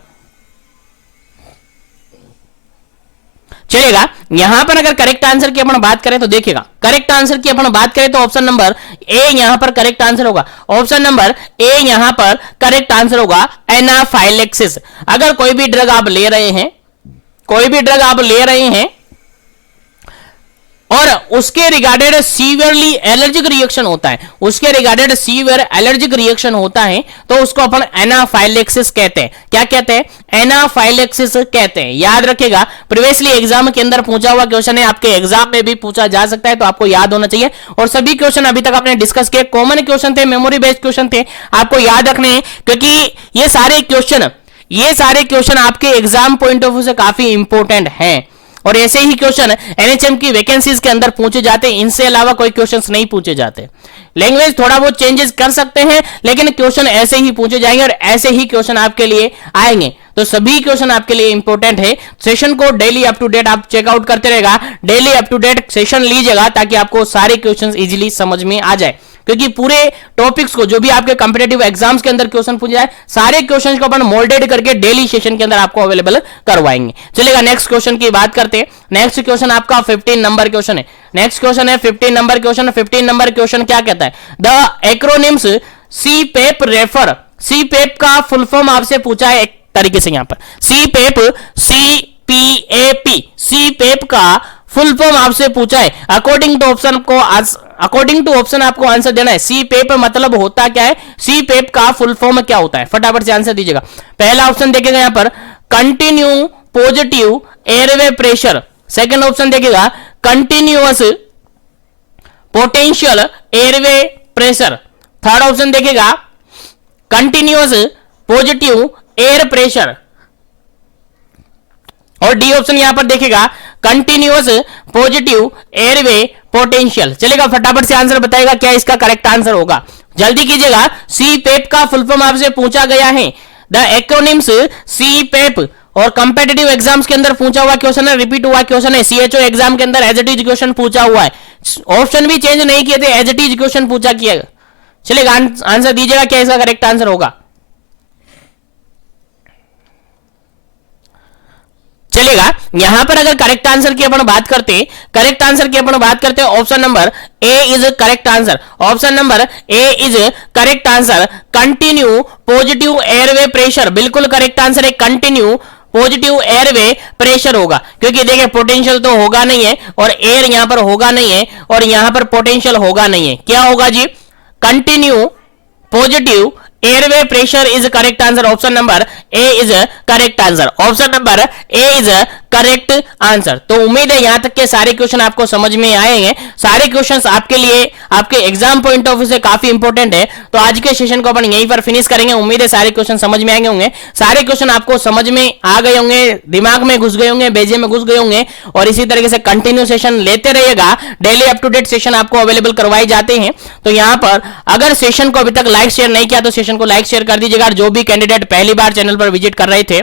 चलेगा, यहां पर अगर करेक्ट आंसर की अपन बात करें तो देखिएगा, करेक्ट आंसर की अपन बात करें तो ऑप्शन नंबर ए यहां पर करेक्ट आंसर होगा। ऑप्शन नंबर ए यहां पर करेक्ट आंसर होगा एनाफाइलेक्सिस। अगर कोई भी ड्रग आप ले रहे हैं और उसके रिगार्डेड सीवियरली एलर्जिक रिएक्शन होता है, तो उसको अपन एनाफाइलेक्सिस कहते हैं। क्या कहते हैं? एनाफाइलेक्सिस कहते हैं। याद रखिएगा, प्रीवियसली एग्जाम के अंदर पूछा हुआ क्वेश्चन है, आपके एग्जाम में भी पूछा जा सकता है, तो आपको याद होना चाहिए। और सभी क्वेश्चन अभी तक आपने डिस्कस किए, कॉमन क्वेश्चन थे, मेमोरी बेस्ड क्वेश्चन थे, आपको याद रखने हैं, क्योंकि ये सारे क्वेश्चन आपके एग्जाम पॉइंट ऑफ व्यू से काफी इंपॉर्टेंट हैं। और ऐसे ही क्वेश्चन एनएचएम की वैकेंसीज के अंदर पूछे जाते हैं, इनसे अलावा कोई क्वेश्चंस नहीं पूछे जाते। लैंग्वेज थोड़ा बहुत चेंजेस कर सकते हैं, लेकिन क्वेश्चन ऐसे ही पूछे जाएंगे और ऐसे ही क्वेश्चन आपके लिए आएंगे। तो सभी क्वेश्चन आपके लिए इंपॉर्टेंट है। सेशन को डेली अप टू डेट आप चेकआउट करते रहेगा, daily up to date session लीजिएगा, ताकि आपको सारे क्वेश्चन इजीली समझ में आ जाए। क्योंकि पूरे टॉपिक्स को, जो भी आपके कंपिटेटिव एग्जाम्स के अंदर क्वेश्चन पूछे जाए, सारे क्वेश्चन को अपन मोल्डेड करके डेली सेशन के अंदर आपको अवेलेबल करवाएंगे। चलेगा, नेक्स्ट क्वेश्चन की बात करते हैं। नेक्स्ट क्वेश्चन आपका 15 नंबर क्वेश्चन है। नेक्स्ट क्वेश्चन है 15 नंबर क्वेश्चन। 15 नंबर क्वेश्चन क्या कहता है? The acronyms CPAP refer. CPAP का फुल फॉर्म आपसे पूछा है एक तरीके से, यहां पर सीपेप, सीपेप का फुल फॉर्म आपसे पूछा है। अकॉर्डिंग टू ऑप्शन आपको आंसर देना है। सीपेप मतलब होता क्या है? सीपेप का फुल फॉर्म क्या होता है? फटाफट से आंसर दीजिएगा। पहला ऑप्शन देखिएगा यहां पर continue positive airway pressure, second option देखिएगा continuous potential airway pressure, third option देखिएगा कंटिन्यूअस पॉजिटिव एयर प्रेशर, और डी ऑप्शन यहां पर देखेगा कंटिन्यूअस पॉजिटिव एयरवे पोटेंशियल। चलेगा, फटाफट से आंसर बताएगा क्या इसका करेक्ट आंसर होगा? जल्दी कीजिएगा। सीपेप का फुल फॉर्म आपसे पूछा गया है, द एक्रोनिम्स सीपेप, और कंपेटिटिव एग्जाम्स के अंदर पूछा हुआ क्वेश्चन है, रिपीट हुआ क्वेश्चन है। सीएचओ एग्जाम के अंदर एज इट इज क्वेश्चन पूछा हुआ है, ऑप्शन भी चेंज नहीं किए थे, एज इट इज क्वेश्चन पूछा किया। चलेगा, आंसर दीजिएगा क्या इसका करेक्ट आंसर होगा? चलेगा, यहां पर अगर करेक्ट आंसर की अपन बात करते option number A is correct answer. Option number A is correct answer. Continue positive airway pressure बिल्कुल करेक्ट आंसर है। कंटिन्यू पॉजिटिव एयरवे प्रेशर होगा, क्योंकि देखिए पोटेंशियल तो होगा नहीं है, और एयर यहां पर होगा नहीं है, और यहां पर पोटेंशियल होगा नहीं है। क्या होगा जी? Continue positive airway pressure is correct answer. Option number A is correct answer. Option number A is correct answer. तो उम्मीद है यहां तक के सारे क्वेश्चन आपको समझ में आएंगे। सारे क्वेश्चंस आपके लिए, आपके एग्जाम पॉइंट ऑफ व्यू से काफी इंपॉर्टेंट है। तो आज के सेशन को अपन यहीं पर फिनिश करेंगे। उम्मीद है सारे क्वेश्चन समझ में आएंगे होंगे, सारे क्वेश्चन आपको समझ में आ गए होंगे, दिमाग में घुस गए होंगे, बेजे में घुस गए होंगे। और इसी तरीके से कंटिन्यू सेशन लेते रहिएगा, daily up to date session आपको अवेलेबल करवाए जाते हैं। तो यहां पर अगर सेशन को अभी तक लाइक शेयर नहीं किया तो सेशन को लाइक शेयर कर दीजिएगा। जो भी कैंडिडेट पहली बार चैनल पर विजिट कर रहे थे,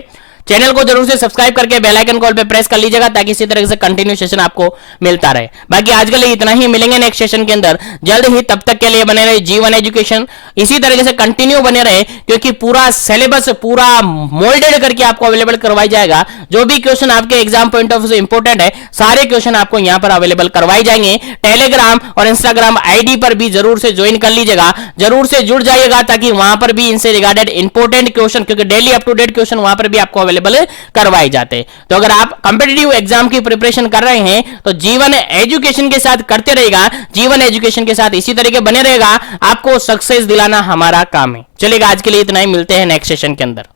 चैनल को जरूर से सब्सक्राइब करके बेल आइकन कॉल पे प्रेस कर लीजिएगा, ताकि इसी तरह से कंटिन्यू सेशन आपको मिलता रहे। बाकी आज के लिए इतना ही, मिलेंगे नेक्स्ट सेशन के अंदर जल्द ही। तब तक के लिए बने रहे जीवन एजुकेशन, इसी तरीके से कंटिन्यू बने रहे, क्योंकि पूरा सिलेबस पूरा मोल्डेड करके आपको अवेलेबल करवाया जाएगा। जो भी क्वेश्चन आपके एग्जाम पॉइंट ऑफ व्यू से इंपॉर्टेंट है, सारे क्वेश्चन आपको यहां पर अवेलेबल करवाए जाएंगे। टेलीग्राम और इंस्टाग्राम आईडी पर भी जरूर से ज्वाइन कर लीजिएगा, जरूर से जुड़ जाइएगा, ताकि वहां पर भी इनसे रिगार्डेड इंपॉर्टेंट क्वेश्चन, क्योंकि daily up to date question वहां पर भी आपको अवेलेबल करवाए जाते हैं। तो अगर आप कॉम्पिटिटिव एग्जाम की प्रिपरेशन कर रहे हैं तो जीवन एजुकेशन के साथ करते रहेगा, जीवन एजुकेशन के साथ इसी तरीके बने रहेगा, आपको सक्सेस दिलाना हमारा काम है। चलेगा, आज के लिए इतना ही, मिलते हैं नेक्स्ट सेशन के अंदर।